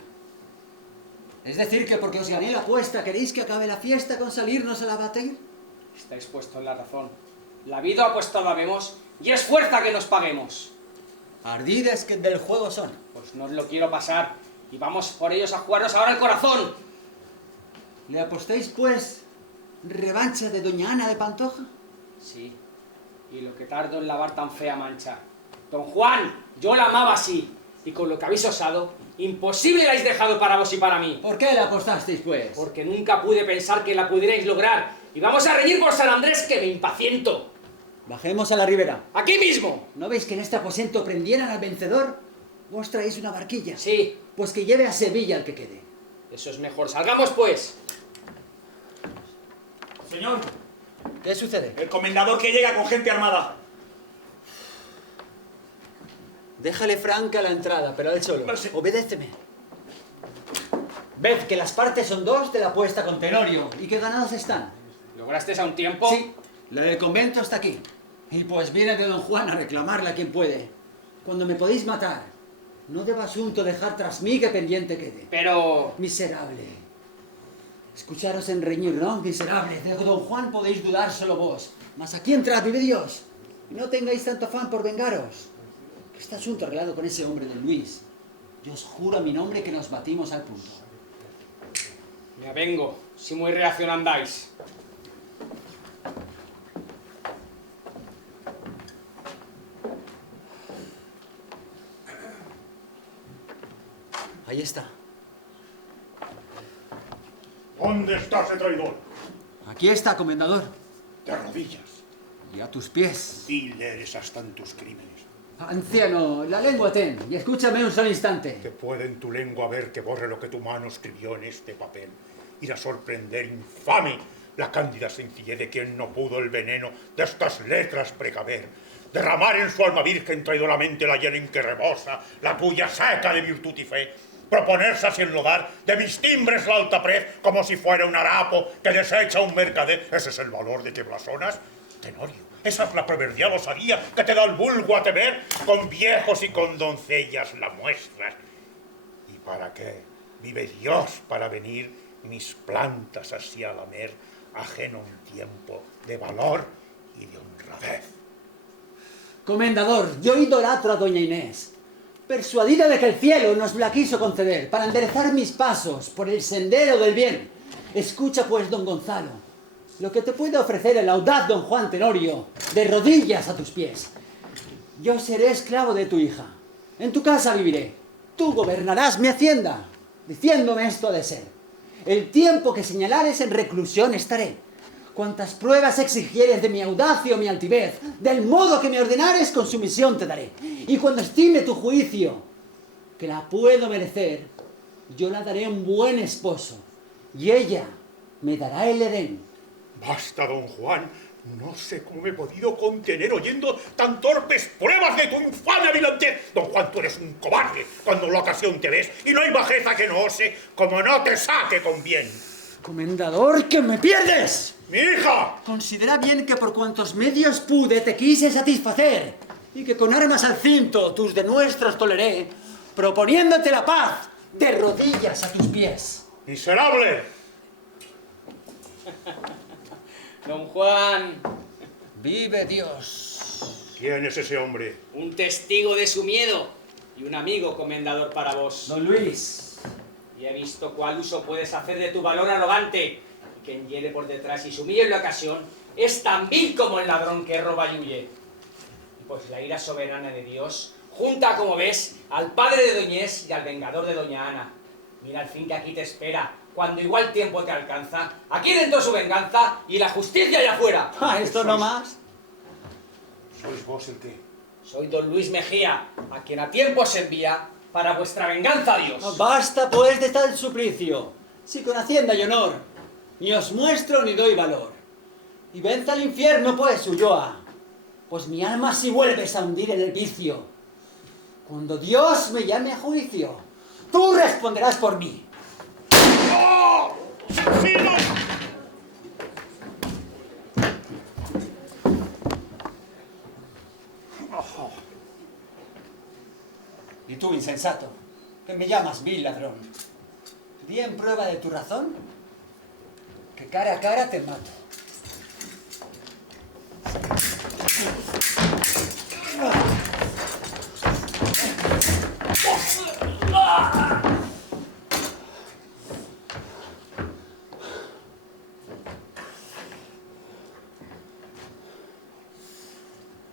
¿es decir que porque os gané la apuesta queréis que acabe la fiesta con salirnos a la batir? Estáis puesto en la razón. La vida apuestada habemos y es fuerza que nos paguemos. Ardides que del juego son. Pues no os lo quiero pasar. Y vamos por ellos a jugarnos ahora el corazón. ¿Le apostéis, pues, revancha de doña Ana de Pantoja? Sí. Y lo que tardo en lavar tan fea mancha. Don Juan, yo la amaba así. Y con lo que habéis osado, imposible la habéis dejado para vos y para mí. ¿Por qué la apostasteis, pues? Porque nunca pude pensar que la pudierais lograr. Y vamos a reñir por San Andrés, que me impaciento. Bajemos a la ribera. ¡Aquí mismo! ¿No veis que en este aposento prendieran al vencedor? ¿Vos traéis una barquilla? Sí. Pues que lleve a Sevilla al que quede. Eso es mejor. ¡Salgamos, pues! Señor. ¿Qué sucede? El comendador que llega con gente armada. Déjale franca la entrada, pero a él solo. No sé. Obedéceme. Ved que las partes son dos de la apuesta con Tenorio y que ganados están. ¿Lograste a un tiempo? Sí, la del convento está aquí. Y pues viene de don Juan a reclamarla a quien puede. Cuando me podéis matar, no debo asunto dejar tras mí que pendiente quede. Pero... Miserable. Escucharos en reñir, ¿no? Miserable. De don Juan podéis dudar solo vos. Mas aquí entrad, vive Dios. Y no tengáis tanto afán por vengaros. Este asunto arreglado con ese hombre de Luis. Yo os juro a mi nombre que nos batimos al punto. Me avengo, si muy reacción andáis. Ahí está. ¿Dónde está ese traidor? Aquí está, comendador. De rodillas. Y a tus pies. Dileres hasta en tus crímenes. Anciano, la lengua ten, y escúchame un solo instante. Que puede en tu lengua ver que borre lo que tu mano escribió en este papel. Ir a sorprender infame la cándida sencillez de quien no pudo el veneno de estas letras precaver. Derramar en su alma virgen traidoramente la hiel en que rebosa la tuya seca de virtud y fe. Proponerse así enlodar de mis timbres la alta prez como si fuera un harapo que desecha un mercader. ¿Ese es el valor de que blasonas? Tenorio, esa es la proverbial osadía que te da el vulgo a temer. Con viejos y con doncellas la muestras. ¿Y para qué? Vive Dios para venir mis plantas así a lamer, ajeno un tiempo de valor y de honradez. Comendador, yo idolatro a doña Inés, persuadida de que el cielo nos la quiso conceder para enderezar mis pasos por el sendero del bien. Escucha pues, don Gonzalo, lo que te puede ofrecer el audaz don Juan Tenorio, de rodillas a tus pies. Yo seré esclavo de tu hija, en tu casa viviré, tú gobernarás mi hacienda, diciéndome esto de ser. El tiempo que señalares en reclusión estaré. Cuantas pruebas exigieres de mi audacia o mi altivez, del modo que me ordenares, con sumisión te daré. Y cuando estime tu juicio, que la puedo merecer, yo la daré un buen esposo, y ella me dará el Edén. Basta, don Juan. No sé cómo me he podido contener oyendo tan torpes pruebas de tu infame avilantez. Don Juan, tú eres un cobarde cuando la ocasión te ves, y no hay bajeza que no ose como no te saque con bien. Comendador, que me pierdes. ¡Mi hija! Considera bien que por cuantos medios pude te quise satisfacer, y que con armas al cinto tus denuestros toleré, proponiéndote la paz de rodillas a tus pies. ¡Miserable! Don Juan. Vive Dios. ¿Quién es ese hombre? Un testigo de su miedo y un amigo comendador para vos. Don Luis. Y he visto cuál uso puedes hacer de tu valor arrogante. Y quien hiere por detrás y se humille en la ocasión es tan vil como el ladrón que roba y huye. Y pues la ira soberana de Dios junta, como ves, al padre de Doña Inés y al vengador de Doña Ana. Mira al fin que aquí te espera, cuando igual tiempo te alcanza. Aquí dentro su venganza y la justicia allá afuera. Ah, esto no más. ¿Sois vos el qué? Soy don Luis Mejía, a quien a tiempo se envía para vuestra venganza, Dios. No basta pues de tal suplicio, si con hacienda y honor ni os muestro ni doy valor. Y vente al infierno pues, Ulloa, pues mi alma si vuelves a hundir en el vicio. Cuando Dios me llame a juicio, tú responderás por mí. ¡Oh! ¡Silo! Y tú, insensato, que me llamas vil ladrón, di en prueba de tu razón, que cara a cara te mato.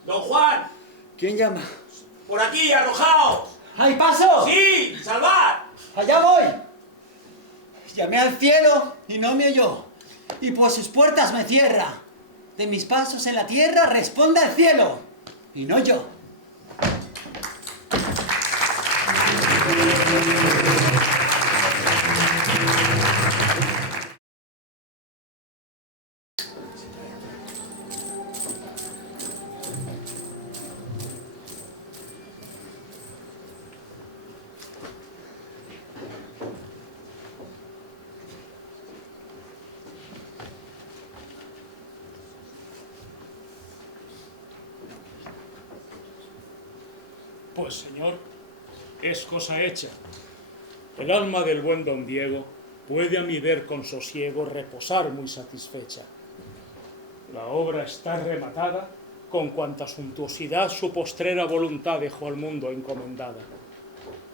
¡Don Juan! ¿Quién llama? ¡Por aquí, arrojaos! ¡Hay paso! ¡Sí! ¡Salvad! ¡Allá voy! Llamé al cielo y no me oyó, y por sus puertas me cierra. De mis pasos en la tierra responde el cielo, y no yo. Pues, señor, es cosa hecha. El alma del buen don Diego puede a mi ver con sosiego reposar muy satisfecha. La obra está rematada con cuanta suntuosidad su postrera voluntad dejó al mundo encomendada.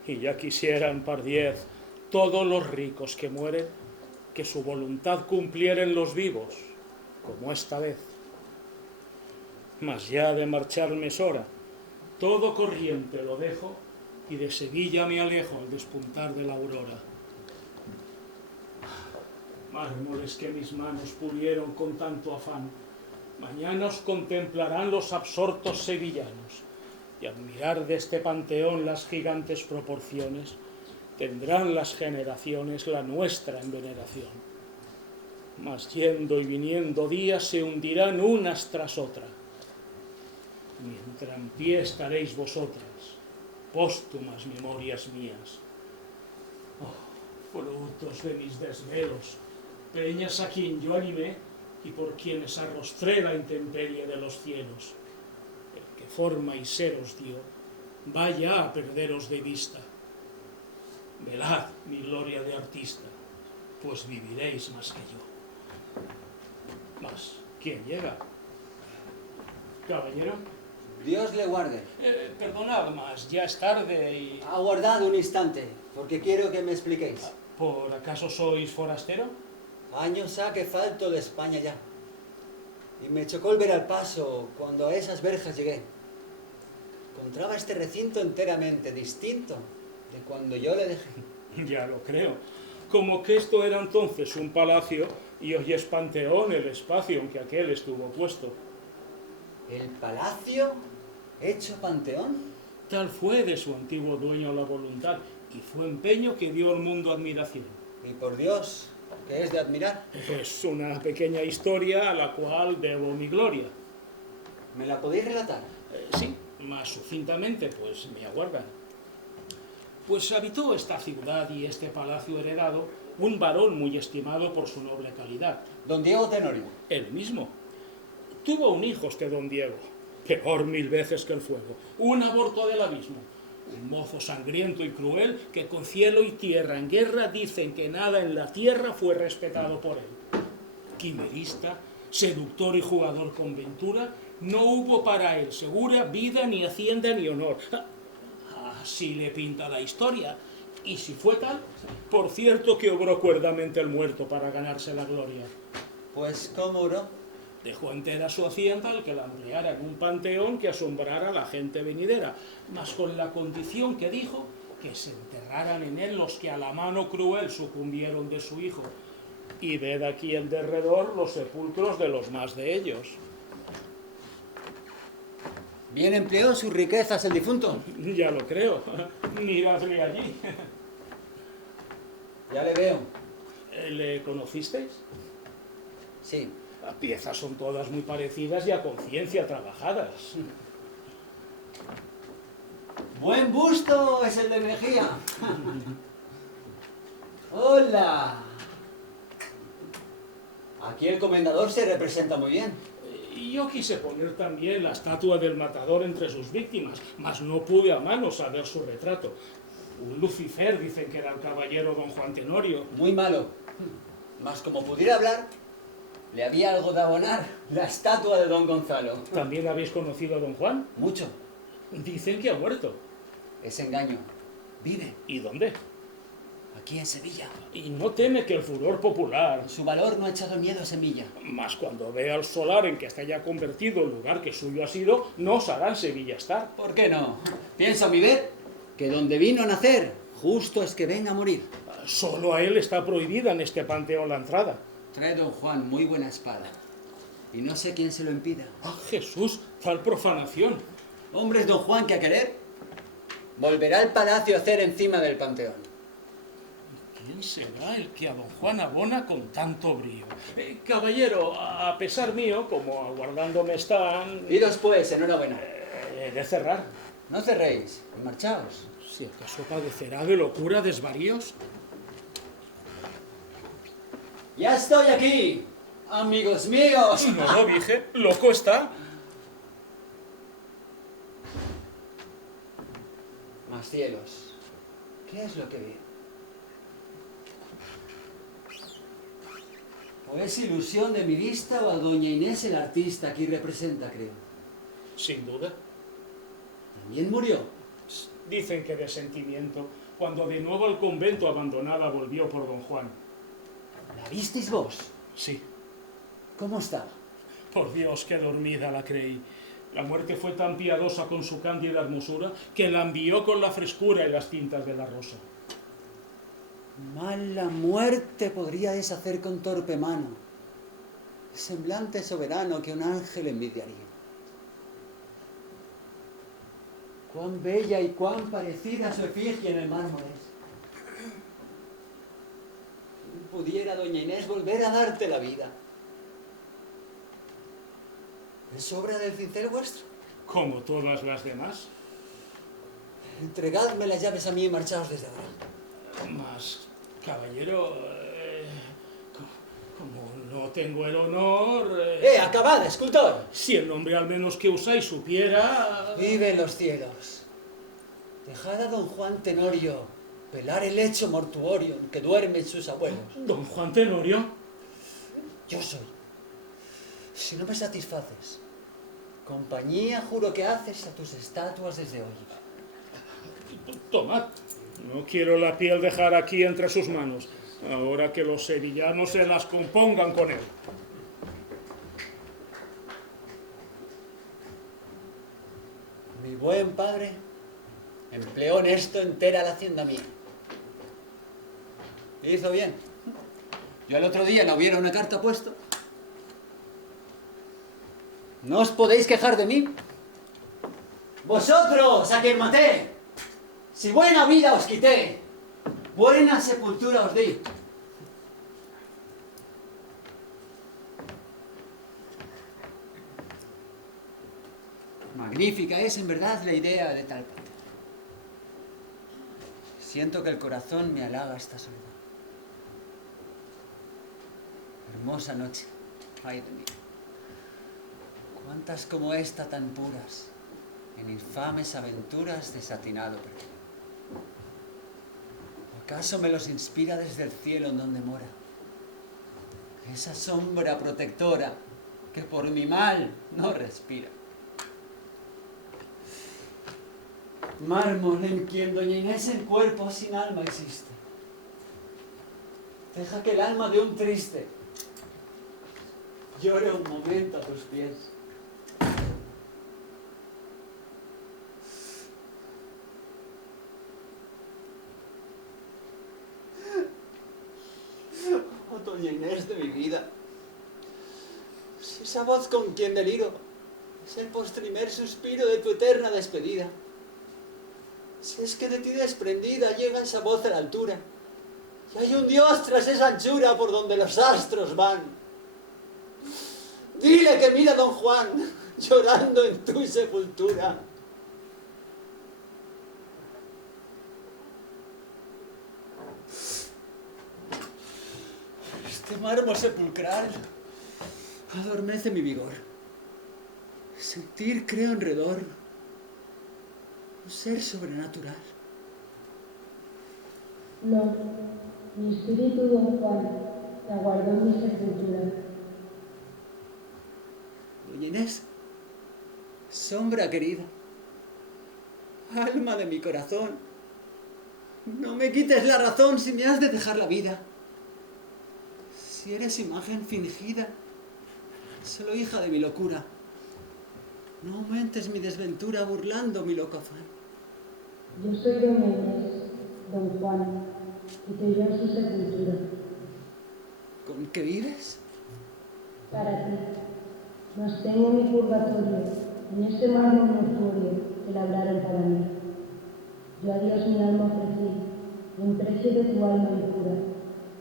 Y ya quisieran, pardiez, todos los ricos que mueren, que su voluntad cumplieren los vivos, como esta vez. Mas ya de marcharme es hora, todo corriente lo dejo, y de Sevilla me alejo al despuntar de la aurora. Mármoles que mis manos pulieron con tanto afán, mañana os contemplarán los absortos sevillanos, y al mirar de este panteón las gigantes proporciones, tendrán las generaciones la nuestra en veneración. Mas yendo y viniendo días se hundirán unas tras otra. Mientras en pie estaréis vosotras, póstumas memorias mías. Oh, frutos de mis desvelos, peñas a quien yo animé y por quienes arrostré la intemperie de los cielos. El que forma y ser os dio, vaya a perderos de vista. Velad mi gloria de artista, pues viviréis más que yo. Mas, ¿quién llega? ¿Caballero? Dios le guarde. Perdonad, mas ya es tarde y... Aguardad un instante, porque quiero que me expliquéis. ¿Por acaso sois forastero? Años ha que falto de España ya. Y me chocó el ver al paso cuando a esas verjas llegué. Encontraba este recinto enteramente distinto de cuando yo le dejé. Ya lo creo. Como que esto era entonces un palacio y hoy es panteón el espacio en que aquel estuvo puesto. ¿El palacio hecho panteón? Tal fue de su antiguo dueño la voluntad y fue empeño que dio al mundo admiración. Y por Dios, ¿qué es de admirar? Es una pequeña historia a la cual debo mi gloria. ¿Me la podéis relatar? Sí, más sucintamente, pues me aguardan. Pues habitó esta ciudad y este palacio heredado un varón muy estimado por su noble calidad. Don Diego Tenorio. Él mismo. Tuvo un hijo este don Diego, peor 1000 veces que el fuego, un aborto del abismo, un mozo sangriento y cruel que con cielo y tierra en guerra dicen que nada en la tierra fue respetado por él. Quimerista, seductor y jugador con ventura, no hubo para él segura vida, ni hacienda, ni honor. Así le pinta la historia. Y si fue tal, por cierto que obró cuerdamente el muerto para ganarse la gloria. Pues, ¿cómo obró? Dejó entera su hacienda al que la empleara en un panteón que asombrara a la gente venidera, mas con la condición que dijo que se enterraran en él los que a la mano cruel sucumbieron de su hijo. Y ved aquí en derredor los sepulcros de los más de ellos. ¿Bien empleó sus riquezas el difunto? Ya lo creo. Miradle allí. Ya le veo. ¿Le conocisteis? Sí. Las piezas son todas muy parecidas y a conciencia trabajadas. Buen busto es el de Mejía. ¡Hola! Aquí el comendador se representa muy bien. Y yo quise poner también la estatua del matador entre sus víctimas, mas no pude a mano saber su retrato. Un Lucifer dicen que era el caballero don Juan Tenorio. Muy malo. Mas como pudiera hablar, le había algo de abonar la estatua de don Gonzalo. ¿También habéis conocido a don Juan? Mucho. Dicen que ha muerto. Es engaño. Vive. ¿Y dónde? Aquí en Sevilla. Y no teme que el furor popular... Su valor no ha echado miedo a Semilla. Mas cuando vea el solar en que está ya convertido el lugar que suyo ha sido, no osará en Sevilla estar. ¿Por qué no? Piensa mi ver que donde vino a nacer, justo es que venga a morir. Solo a él está prohibida en este panteón la entrada. Trae don Juan muy buena espada. Y no sé quién se lo impida. ¡Ah, Jesús! ¡Tal profanación! Hombre, es don Juan que a querer volverá al palacio a hacer encima del panteón. ¿Quién será el que a don Juan abona con tanto brío? Caballero, a pesar mío, como aguardándome están... Iros pues, enhorabuena. He de cerrar. No cerréis, y marchaos. Si acaso padecerá de locura, desvaríos. ¡Ya estoy aquí, amigos míos! No lo dije, loco está. Mas cielos, ¿qué es lo que vi? ¿O es ilusión de mi vista o a doña Inés el artista aquí representa, creo? Sin duda. ¿También murió? Dicen que de sentimiento, cuando de nuevo al convento abandonada volvió por don Juan. ¿La visteis vos? Sí. ¿Cómo estaba? Por Dios, qué dormida la creí. La muerte fue tan piadosa con su cándida hermosura que la envió con la frescura y las tintas de la rosa. Mal la muerte podría deshacer con torpe mano, semblante soberano que un ángel envidiaría. Cuán bella y cuán parecida su efigie en el mármol es. ¿Quién pudiera, doña Inés, volver a darte la vida? ¿Es obra del cincel vuestro? Como todas las demás. Entregadme las llaves a mí y marchaos desde ahora. Mas, caballero, como no tengo el honor... ¡Acabad, escultor! Si el nombre al menos que usáis supiera... Vive en los cielos. Dejad a don Juan Tenorio pelar el lecho mortuorio en que duermen sus abuelos. ¿Don Juan Tenorio? Yo soy. Si no me satisfaces, compañía juro que haces a tus estatuas desde hoy. Tomad. No quiero la piel dejar aquí entre sus manos, ahora que los sevillanos se las compongan con él. Mi buen padre empleó en esto entera la hacienda mía. Hizo bien. Yo el otro día no hubiera una carta puesto. ¿No os podéis quejar de mí? Vosotros, a quien maté, si buena vida os quité, buena sepultura os di. Magnífica es en verdad la idea de tal padre. Siento que el corazón me halaga esta soledad. Hermosa noche, ay de mí. Cuántas como esta tan puras, en infames aventuras desatinado perdido. ¿Acaso me los inspira desde el cielo en donde mora? Esa sombra protectora que por mi mal no respira. Mármol en quien doña Inés en cuerpo sin alma existe. Deja que el alma de un triste llore un momento a tus pies. Oh, doña Inés de mi vida, si esa voz con quien deliro es el postrimer suspiro de tu eterna despedida, si es que de ti desprendida llega esa voz a la altura, y hay un Dios tras esa anchura por donde los astros van, dile que mira a don Juan llorando en tu sepultura. Este mármol sepulcral adormece mi vigor. Sentir creo enredor un ser sobrenatural. No, mi espíritu, don Juan, te aguardó en mi sepultura. Doña Inés, sombra querida, alma de mi corazón, no me quites la razón si me has de dejar la vida. Si eres imagen fingida, solo hija de mi locura, no aumentes mi desventura burlando mi loco afán. Yo soy doña Inés, don Juan, y te llevo a su sepultura. ¿Con qué vives? Para ti, mas tengo mi purgatorio en este mármol mortuorio que labraron para mí. Yo a Dios mi alma ofrecí, en precio de tu alma impura,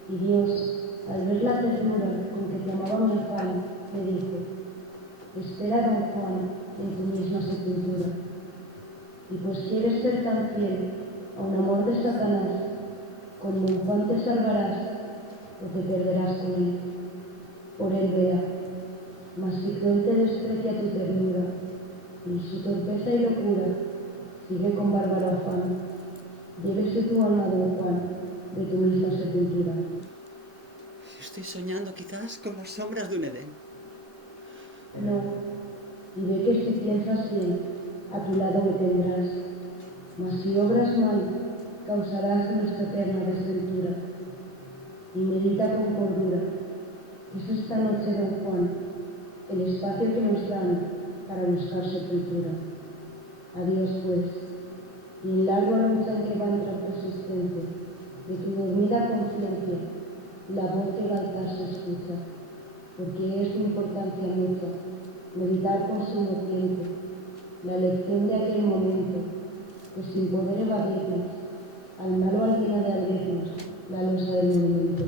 y Dios, al ver la ternura con que te amaba mi afán, me dijo: espera, don Juan, en tu misma sepultura. Y pues quieres ser tan fiel a un amor de Satanás, con don Juan te salvarás o te perderás con él. Por él vea, mas si cruel te desprecia tu ternura, y su torpeza y locura Sigue con bárbaro afán. Llévese tu alma, don Juan, de tu misma sepultura. Estoy soñando quizás con las sombras de un Edén. No, y ve que si piensas bien, a tu lado me tendrás. Mas si obras mal, causarás nuestra eterna desventura. Y medita con cordura. Es esta noche, don Juan, el espacio que nos dan para buscar sepultura. Adiós, pues, y en larga lucha en que va a entrar persistente, de tu dormida conciencia, la voz que va a alzar se escucha, porque es de importancia mucha, meditar con sumo tiempo, la elección de aquel momento, pues sin poder evadirnos, al malo alguien ha de abrirnos la losa del movimiento.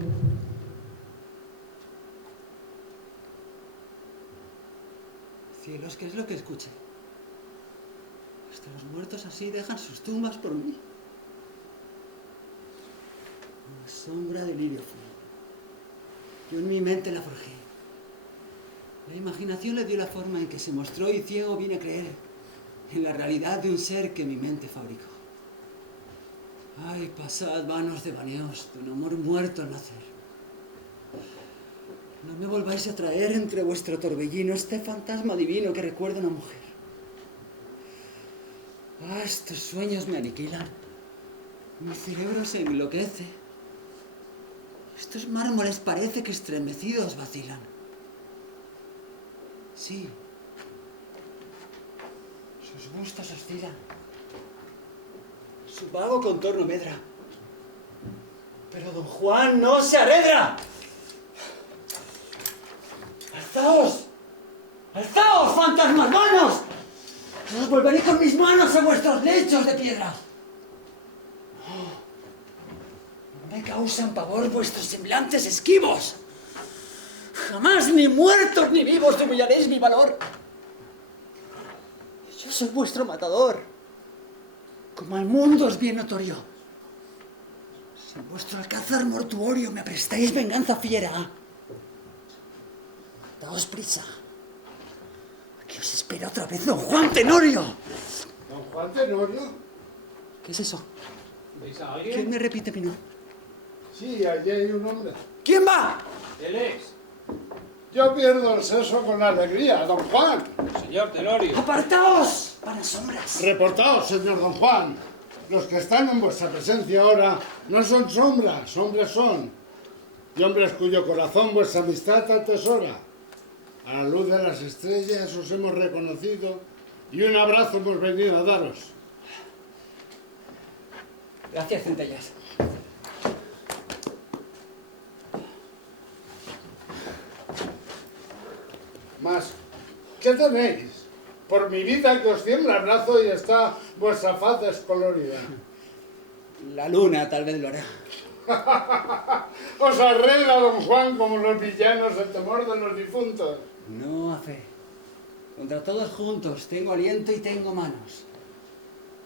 Cielos, ¿qué es lo que escuché? Hasta los muertos así dejan sus tumbas por mí. Una sombra de lirio fui. Yo en mi mente la forjé. La imaginación le dio la forma en que se mostró y ciego vine a creer en la realidad de un ser que mi mente fabricó. Ay, pasad vanos devaneos de un amor muerto al nacer. No me volváis a traer entre vuestro torbellino este fantasma divino que recuerda a una mujer. Ah, estos sueños me aniquilan. Mi cerebro se enloquece. Estos mármoles parece que estremecidos vacilan. Sí. Sus bustos oscilan. Su vago contorno medra. Pero don Juan no se arredra. ¡Alzaos! ¡Alzaos, fantasmas vanos! ¡Os volveré con mis manos a vuestros lechos de piedra! No me causan pavor vuestros semblantes esquivos. Jamás, ni muertos ni vivos, humillaréis mi valor. Yo soy vuestro matador. Como al mundo es bien notorio. Si en vuestro alcázar mortuorio me prestáis venganza fiera, daos prisa. Aquí os espera otra vez don Juan Tenorio. ¿Don Juan Tenorio? ¿Qué es eso? ¿Veis a alguien? ¿Quién me repite mi nombre? Sí, allí hay un hombre. ¿Quién va? Él es. Yo pierdo el seso con la alegría, don Juan. Señor Tenorio. ¡Apartaos! Para sombras. Reportaos, señor don Juan. Los que están en vuestra presencia ahora no son sombras, hombres son. Y hombres cuyo corazón vuestra amistad atesora. A la luz de las estrellas os hemos reconocido y un abrazo hemos venido a daros. Gracias, Centellas. Mas, ¿qué tenéis? Por mi vida que os tiembla el brazo y está vuestra faz descolorida. La luna tal vez lo hará. Os arregla don Juan como los villanos el temor de los difuntos. No a fe. Contra todos juntos tengo aliento y tengo manos.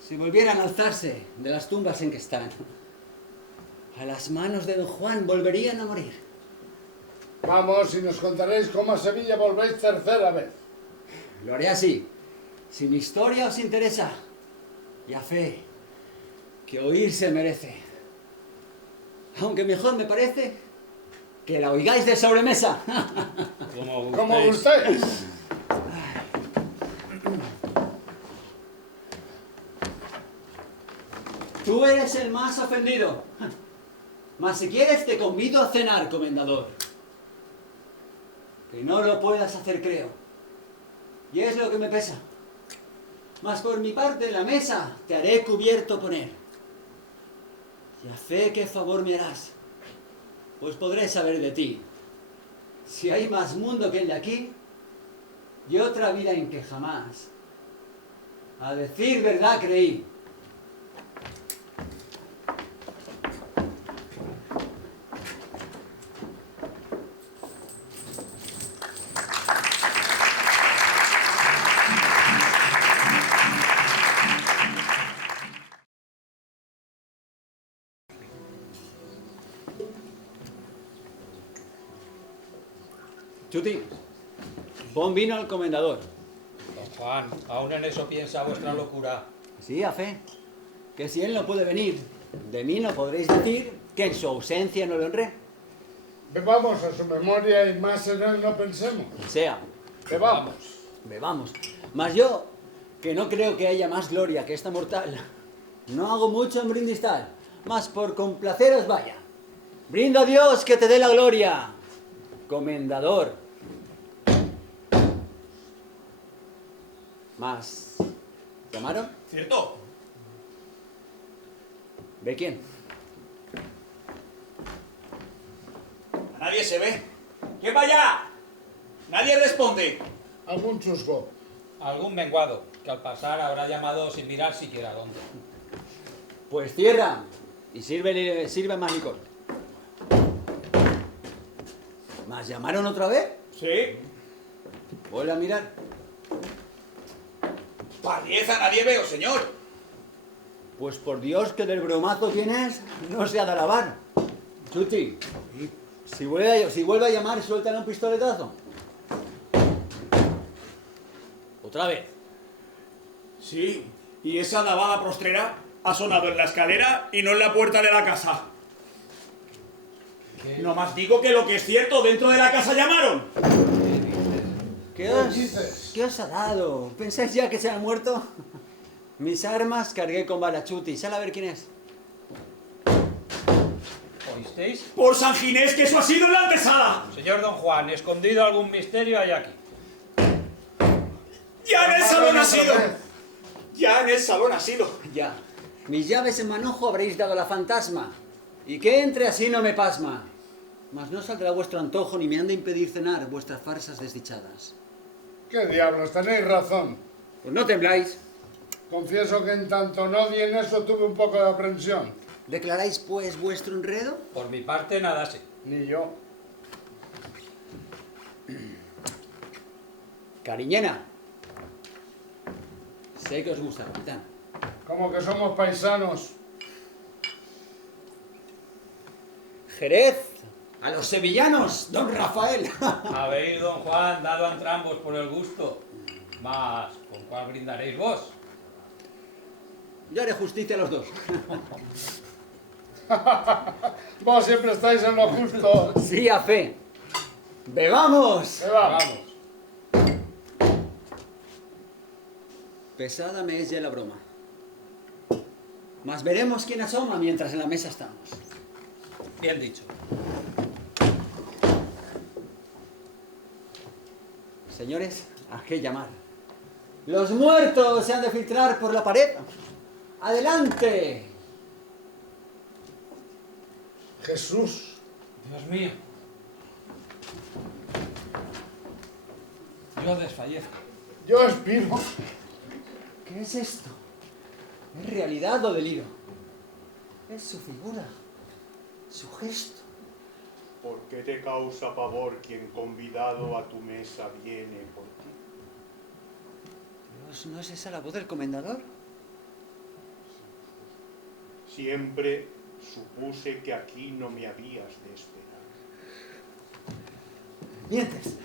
Si volvieran a alzarse de las tumbas en que están, a las manos de don Juan volverían a morir. Vamos, y nos contaréis cómo a Sevilla volvéis tercera vez. Lo haré así. Si mi historia os interesa, y a fe, que oír se merece. Aunque mejor me parece que la oigáis de sobremesa. Como gustéis. Tú eres el más ofendido. Mas si quieres te convido a cenar, comendador. Que no lo puedas hacer, creo. Y es lo que me pesa. Mas por mi parte en la mesa te haré cubierto poner. Y a fe qué favor me harás, pues podré saber de ti. Si hay más mundo que el de aquí, y otra vida en que jamás, a decir verdad, creí. Chuti, pon vino al comendador. Don Juan, aún en eso piensa vuestra locura. Sí, a fe. Que si él no puede venir, de mí no podréis decir que en su ausencia no lo honré. Bebamos a su memoria y más en él no pensemos. Sea. Bebamos. Bebamos. Mas yo, que no creo que haya más gloria que esta mortal, no hago mucho en brindis tal, mas por complaceros vaya. Brindo a Dios que te dé la gloria, comendador. Mas, ¿llamaron? ¿Cierto? ¿Ve quién? Nadie se ve. ¿Quién va allá? Nadie responde. Algún chusco. Algún menguado, que al pasar habrá llamado sin mirar siquiera dónde. Pues cierra y sirve más licor. ¿Mas llamaron otra vez? Sí. Vuelve a mirar. Pardieza, nadie veo, señor. Pues por Dios que del bromazo tienes, no se ha de alabar. Chuti, si vuelve a llamar, suéltale un pistoletazo. Otra vez. Sí, y esa lavada prostrera ha sonado en la escalera y no en la puerta de la casa. No más digo que lo que es cierto, dentro de la casa llamaron. ¿Qué os ha dado? ¿Pensáis ya que se han muerto? Mis armas cargué con Balachuti. ¿Sale a ver quién es? ¿Oísteis? Por San Ginés, que eso ha sido en la antesala. Señor Don Juan, escondido algún misterio hay aquí. ¡Ya en el salón ha sido! ¡Ya en el salón ha sido! Ya. Mis llaves en manojo habréis dado a la fantasma. Y que entre así no me pasma. Mas no saldrá vuestro antojo ni me han de impedir cenar vuestras farsas desdichadas. ¿Qué diablos? Tenéis razón. Pues no tembláis. Confieso que en tanto no di en eso tuve un poco de aprensión. ¿Declaráis pues vuestro enredo? Por mi parte nada sé. Ni yo. Cariñena. Sé que os gusta, capitán. Como que somos paisanos. Jerez, a los sevillanos, don Rafael. Habéis, don Juan, dado a entrambos por el gusto. Mas, ¿con cuál brindaréis vos? Yo haré justicia a los dos. Vos siempre estáis en lo justo. Sí, a fe. ¡Bebamos! Bebamos. Pesada me es ya la broma. Mas veremos quién asoma mientras en la mesa estamos. Bien dicho. Señores, ¿a qué llamar? ¡Los muertos se han de filtrar por la pared! ¡Adelante! Jesús. Dios mío. Yo desfallezco. Yo expiro. ¿Qué es esto? ¿Es realidad o delirio? Es su figura, su gesto. ¿Por qué te causa pavor quien convidado a tu mesa viene por ti? Dios, ¿no es esa la voz del comendador? Siempre supuse que aquí no me habías de esperar. Mientes.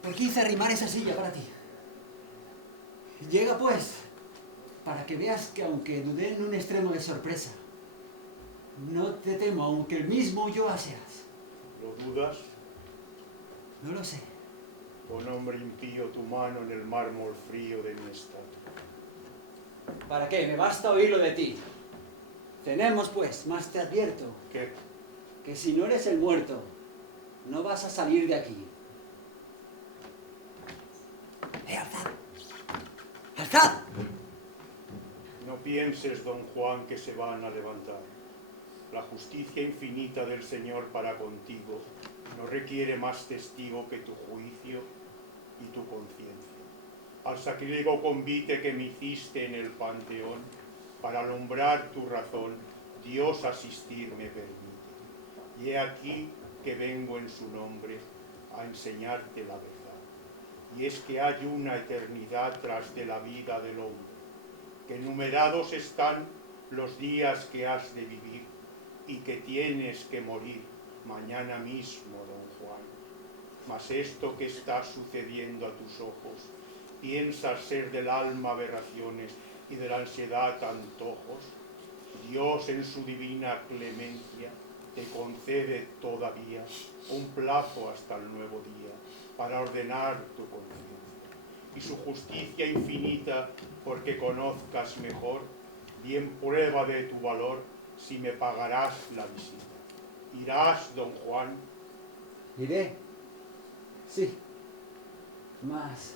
¿Por qué hice arrimar esa silla para ti? Llega pues, para que veas que aunque dudé en un extremo de sorpresa, no te temo aunque el mismo yo seas. ¿Lo dudas? No lo sé. Pon hombre impío tu mano en el mármol frío de mi estatua. ¿Para qué? Me basta oírlo de ti. Tenemos pues, más te advierto. ¿Qué? Que si no eres el muerto, no vas a salir de aquí. ¡Alzad! ¡Alzad! No pienses, don Juan, que se van a levantar. La justicia infinita del Señor para contigo no requiere más testigo que tu juicio y tu conciencia. Al sacrílego convite que me hiciste en el panteón, para alumbrar tu razón, Dios asistir me permite. Y he aquí que vengo en su nombre a enseñarte la verdad. Y es que hay una eternidad tras de la vida del hombre, que numerados están los días que has de vivir y que tienes que morir mañana mismo, don Juan. Mas esto que está sucediendo a tus ojos, piensas ser del alma aberraciones y de la ansiedad antojos, Dios en su divina clemencia te concede todavía un plazo hasta el nuevo día para ordenar tu conciencia. Y su justicia infinita, porque conozcas mejor, bien prueba de tu valor si me pagarás la visita. ¿Irás, don Juan? Iré. Sí. Mas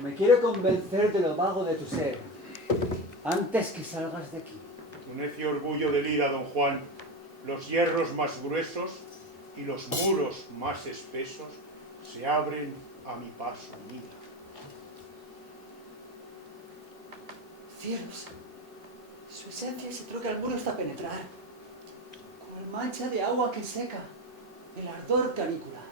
me quiero convencer de lo vago de tu ser antes que salgas de aquí. Tu necio orgullo delira, don Juan. Los hierros más gruesos y los muros más espesos se abren a mi paso. Mira. Cielos, su esencia se troca al muro hasta penetrar, como mancha de agua que seca el ardor canicular.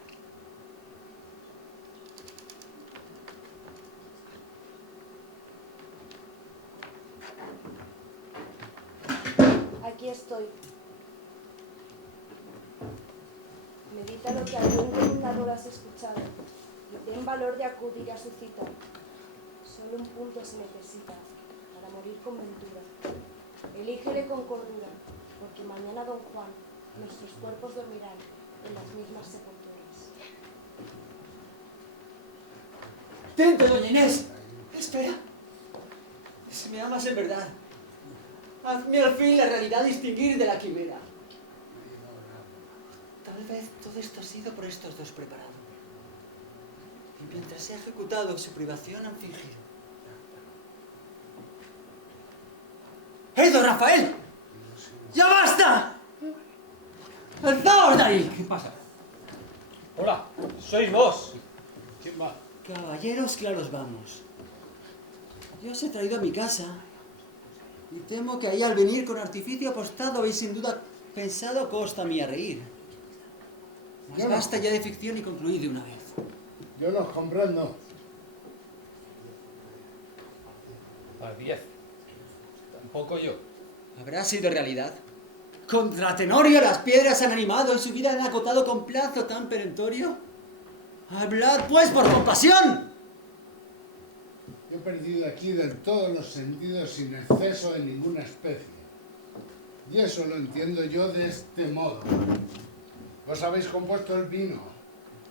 Aquí estoy. Medita lo que al buen comendador has escuchado y ten valor de acudir a su cita. Solo un punto se necesita para morir con ventura. Elígele con cordura, porque mañana, don Juan, nuestros cuerpos dormirán en las mismas sepulturas. ¡Tente, doña Inés! Espera. Si me amas en verdad, hazme al fin la realidad distinguir de la quimera. Tal vez todo esto ha sido por estos dos preparados. Y mientras se ha ejecutado su privación han fingido. ¡Hey, don Rafael! ¡Ya basta! ¡Alzaos de ahí! ¿Qué pasa? Hola, sois vos. ¿Quién va? Caballeros claros vamos. Yo os he traído a mi casa y temo que ahí al venir con artificio apostado habéis sin duda pensado costa mía reír. Mas basta ya de ficción y concluid de una vez. Yo los comprendo. A 10. Tampoco yo. ¿Habrá sido realidad? Contra Tenorio las piedras han animado y su vida han acotado con plazo tan perentorio. ¡Hablad, pues, por compasión! Yo he perdido aquí del todo los sentidos sin exceso de ninguna especie. Y eso lo entiendo yo de este modo. Vos habéis compuesto el vino,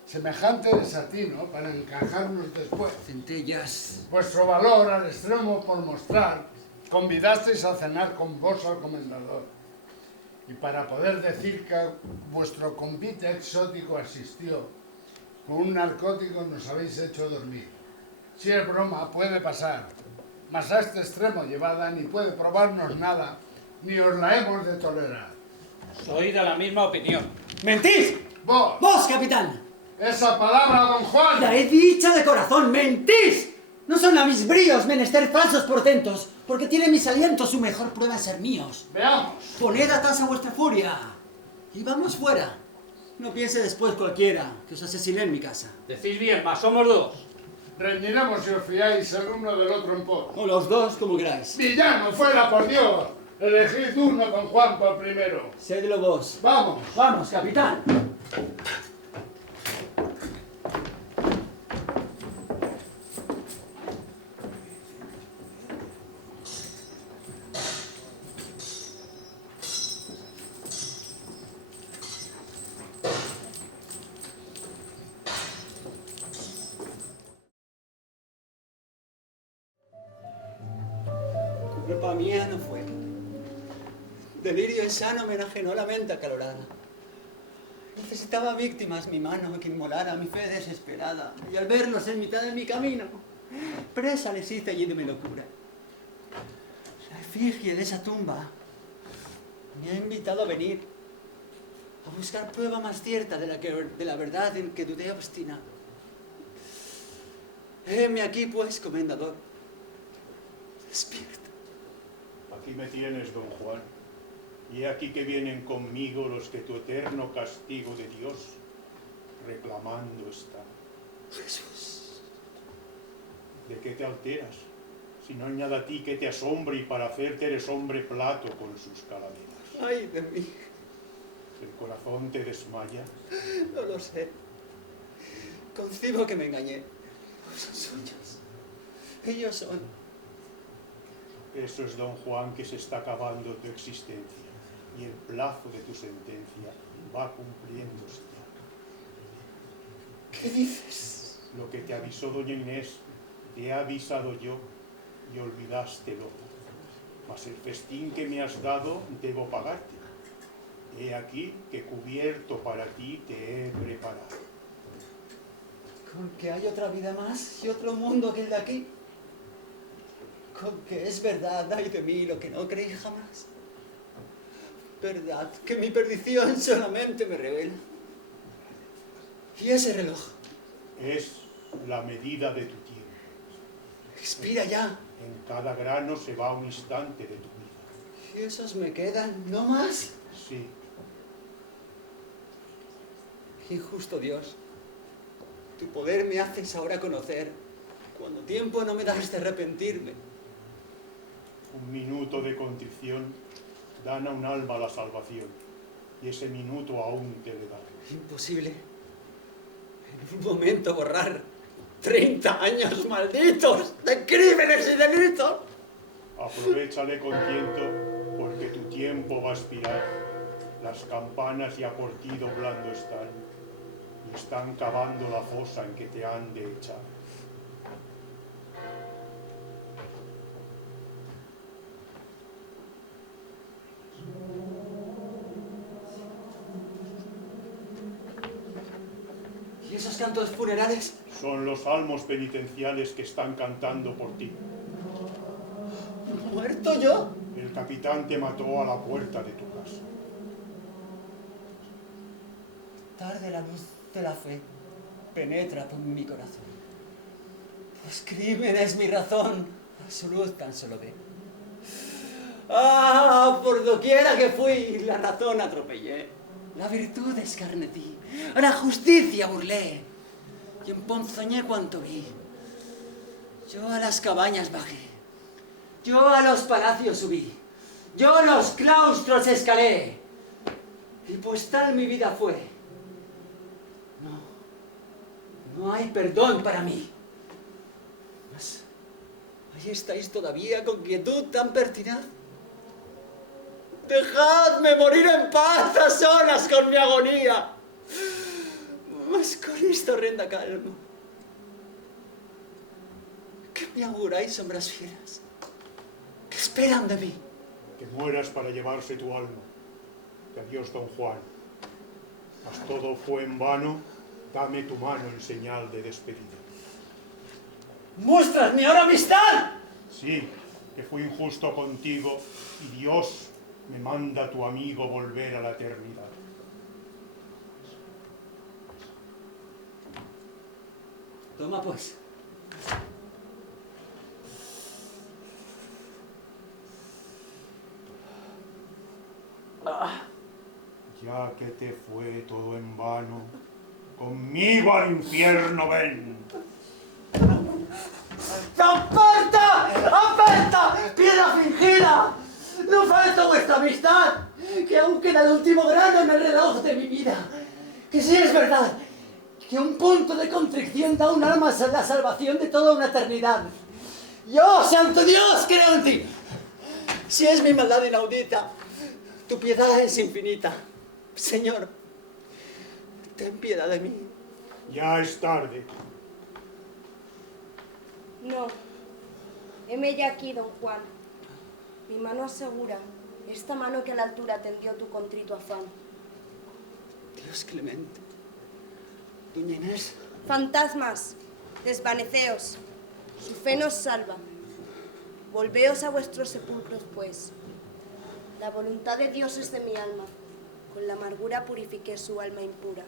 semejante desatino para encajarnos después. Centellas. Vuestro valor al extremo por mostrar, convidasteis a cenar con vos al comendador. Y para poder decir que vuestro convite exótico asistió, con un narcótico nos habéis hecho dormir. Si es broma, puede pasar, mas a este extremo llevada ni puede probarnos nada, ni os la hemos de tolerar. Soy de la misma opinión. ¡Mentís! ¡Vos! ¡Vos, capitán! ¡Esa palabra, don Juan! ¡La he dicho de corazón! ¡Mentís! No son a mis bríos menester falsos portentos, porque tienen mis alientos su mejor prueba en ser míos. ¡Veamos! Poned a tasa vuestra furia y vamos fuera. No piense después cualquiera que os asesiné en mi casa. Decís bien, mas somos dos. Reñiremos si os fiáis el uno del otro en pos. O los dos, como queráis. ¡Villano, fuera, por Dios! Elegid uno con Juan por primero. Sedlo vos. ¡Vamos! ¡Vamos, capitán! Culpa mía no fue. Delirio insano me enajenó la mente acalorada. Necesitaba víctimas mi mano que inmolara mi fe desesperada. Y al verlos en mitad de mi camino, presa les hice allí de mi locura. La efigie de esa tumba me ha invitado a venir a buscar prueba más cierta de la verdad en que dudé obstinado. Heme aquí, pues, comendador. Despierta. Aquí me tienes, don Juan. Y he aquí que vienen conmigo los que tu eterno castigo de Dios reclamando están. Jesús. ¿De qué te alteras? Si no hay nada a ti que te asombre y para hacerte eres hombre plato con sus calaveras. Ay de mí. ¿El corazón te desmaya? No lo sé. Concibo que me engañé. Son suyos. Ellos son. Eso es, don Juan, que se está acabando tu existencia y el plazo de tu sentencia va cumpliéndose ya. ¿Qué dices? Lo que te avisó doña Inés, te he avisado yo y olvidástelo. Mas el festín que me has dado debo pagarte. He aquí que cubierto para ti te he preparado. ¿Con que hay otra vida más y otro mundo que el de aquí? ¿Con que es verdad, ay de mí, lo que no creí jamás? Verdad, que mi perdición solamente me revela. ¿Y ese reloj? Es la medida de tu tiempo. Expira ya. En cada grano se va un instante de tu vida. ¿Y esos me quedan, no más? Sí. Injusto Dios, tu poder me haces ahora conocer, cuando tiempo no me das de arrepentirme. Un minuto de contrición dan a un alma la salvación, y ese minuto aún te le da. Imposible. En un momento borrar 30 años malditos de crímenes y delitos. Aprovéchale con tiento, porque tu tiempo va a expirar. Las campanas ya por ti doblando están, y están cavando la fosa en que te han de echar. ¿Y esos cantos funerales? Son los salmos penitenciales que están cantando por ti. ¿Muerto yo? El capitán te mató a la puerta de tu casa. Tarde la luz de la fe penetra por mi corazón. Los crímenes mi razón, a su luz tan solo ve. ¡Ah! Por doquiera que fui, la razón atropellé. La virtud escarnetí, a la justicia burlé, y emponzoñé cuanto vi. Yo a las cabañas bajé, yo a los palacios subí, yo los claustros escalé, y pues tal mi vida fue. No hay perdón para mí. Mas ahí estáis todavía con quietud tan pertinaz. Dejadme morir en paz a solas con mi agonía. Mas con esta horrenda calma. ¿Qué me auguráis, sombras fieras? ¿Qué esperan de mí? Que mueras para llevarse tu alma. Que adiós, don Juan. Mas todo fue en vano. Dame tu mano en señal de despedida. ¡Muéstrame ahora amistad! Sí, que fui injusto contigo y Dios me manda a tu amigo volver a la eternidad. Toma pues. Ya que te fue todo en vano, conmigo al infierno ven. ¡Aparta! ¡Aparta! ¡Piedra fingida! ¡No falta vuestra amistad! Que aún queda el último grano en el reloj de mi vida. Que sí es verdad, que un punto de contrición da un alma a la salvación de toda una eternidad. Yo, santo Dios, creo en ti. Si es mi maldad inaudita, tu piedad es infinita. Señor, ten piedad de mí. Ya es tarde. No, heme ya aquí, don Juan. Mi mano asegura, esta mano que a la altura tendió tu contrito afán. Dios clemente. Doña Inés. Fantasmas, desvaneceos, su fe nos salva. Volveos a vuestros sepulcros, pues. La voluntad de Dios es de mi alma. Con la amargura purifiqué su alma impura.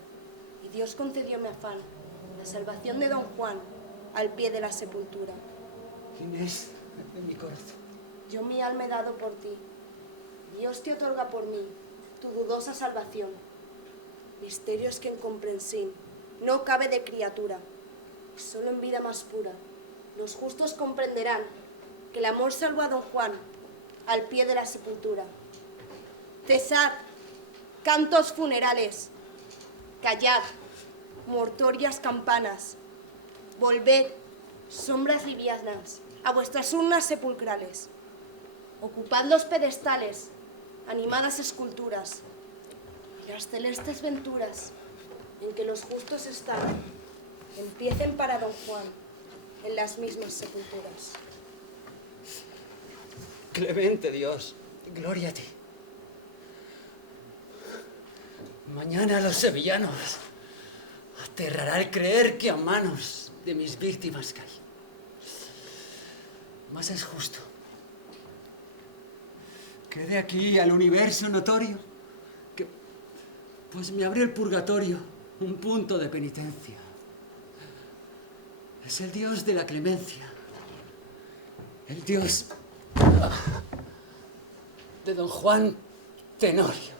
Y Dios concedió mi afán, la salvación de don Juan, al pie de la sepultura. Inés, de mi corazón. Yo mi alma he dado por ti. Dios te otorga por mí tu dudosa salvación. Misterios que incomprensin no cabe de criatura. Y solo en vida más pura los justos comprenderán que el amor salvó a don Juan al pie de la sepultura. Cesad, cantos funerales. Callad, mortorias campanas. Volved, sombras livianas, a vuestras urnas sepulcrales. Ocupad los pedestales, animadas esculturas, y las celestes venturas en que los justos están, empiecen para don Juan en las mismas sepulturas. Clemente Dios, gloria a ti. Mañana los sevillanos aterrará el creer que a manos de mis víctimas caí. Mas es justo que de aquí al universo notorio, que pues me abrió el purgatorio un punto de penitencia. Es el Dios de la clemencia, el Dios de don Juan Tenorio.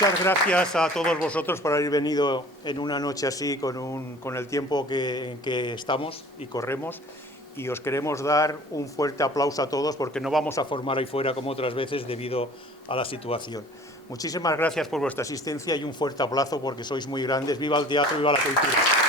Muchas gracias a todos vosotros por haber venido en una noche así, con el tiempo en que estamos y corremos. Y os queremos dar un fuerte aplauso a todos porque no vamos a formar ahí fuera como otras veces debido a la situación. Muchísimas gracias por vuestra asistencia y un fuerte aplauso porque sois muy grandes. ¡Viva el teatro, viva la cultura!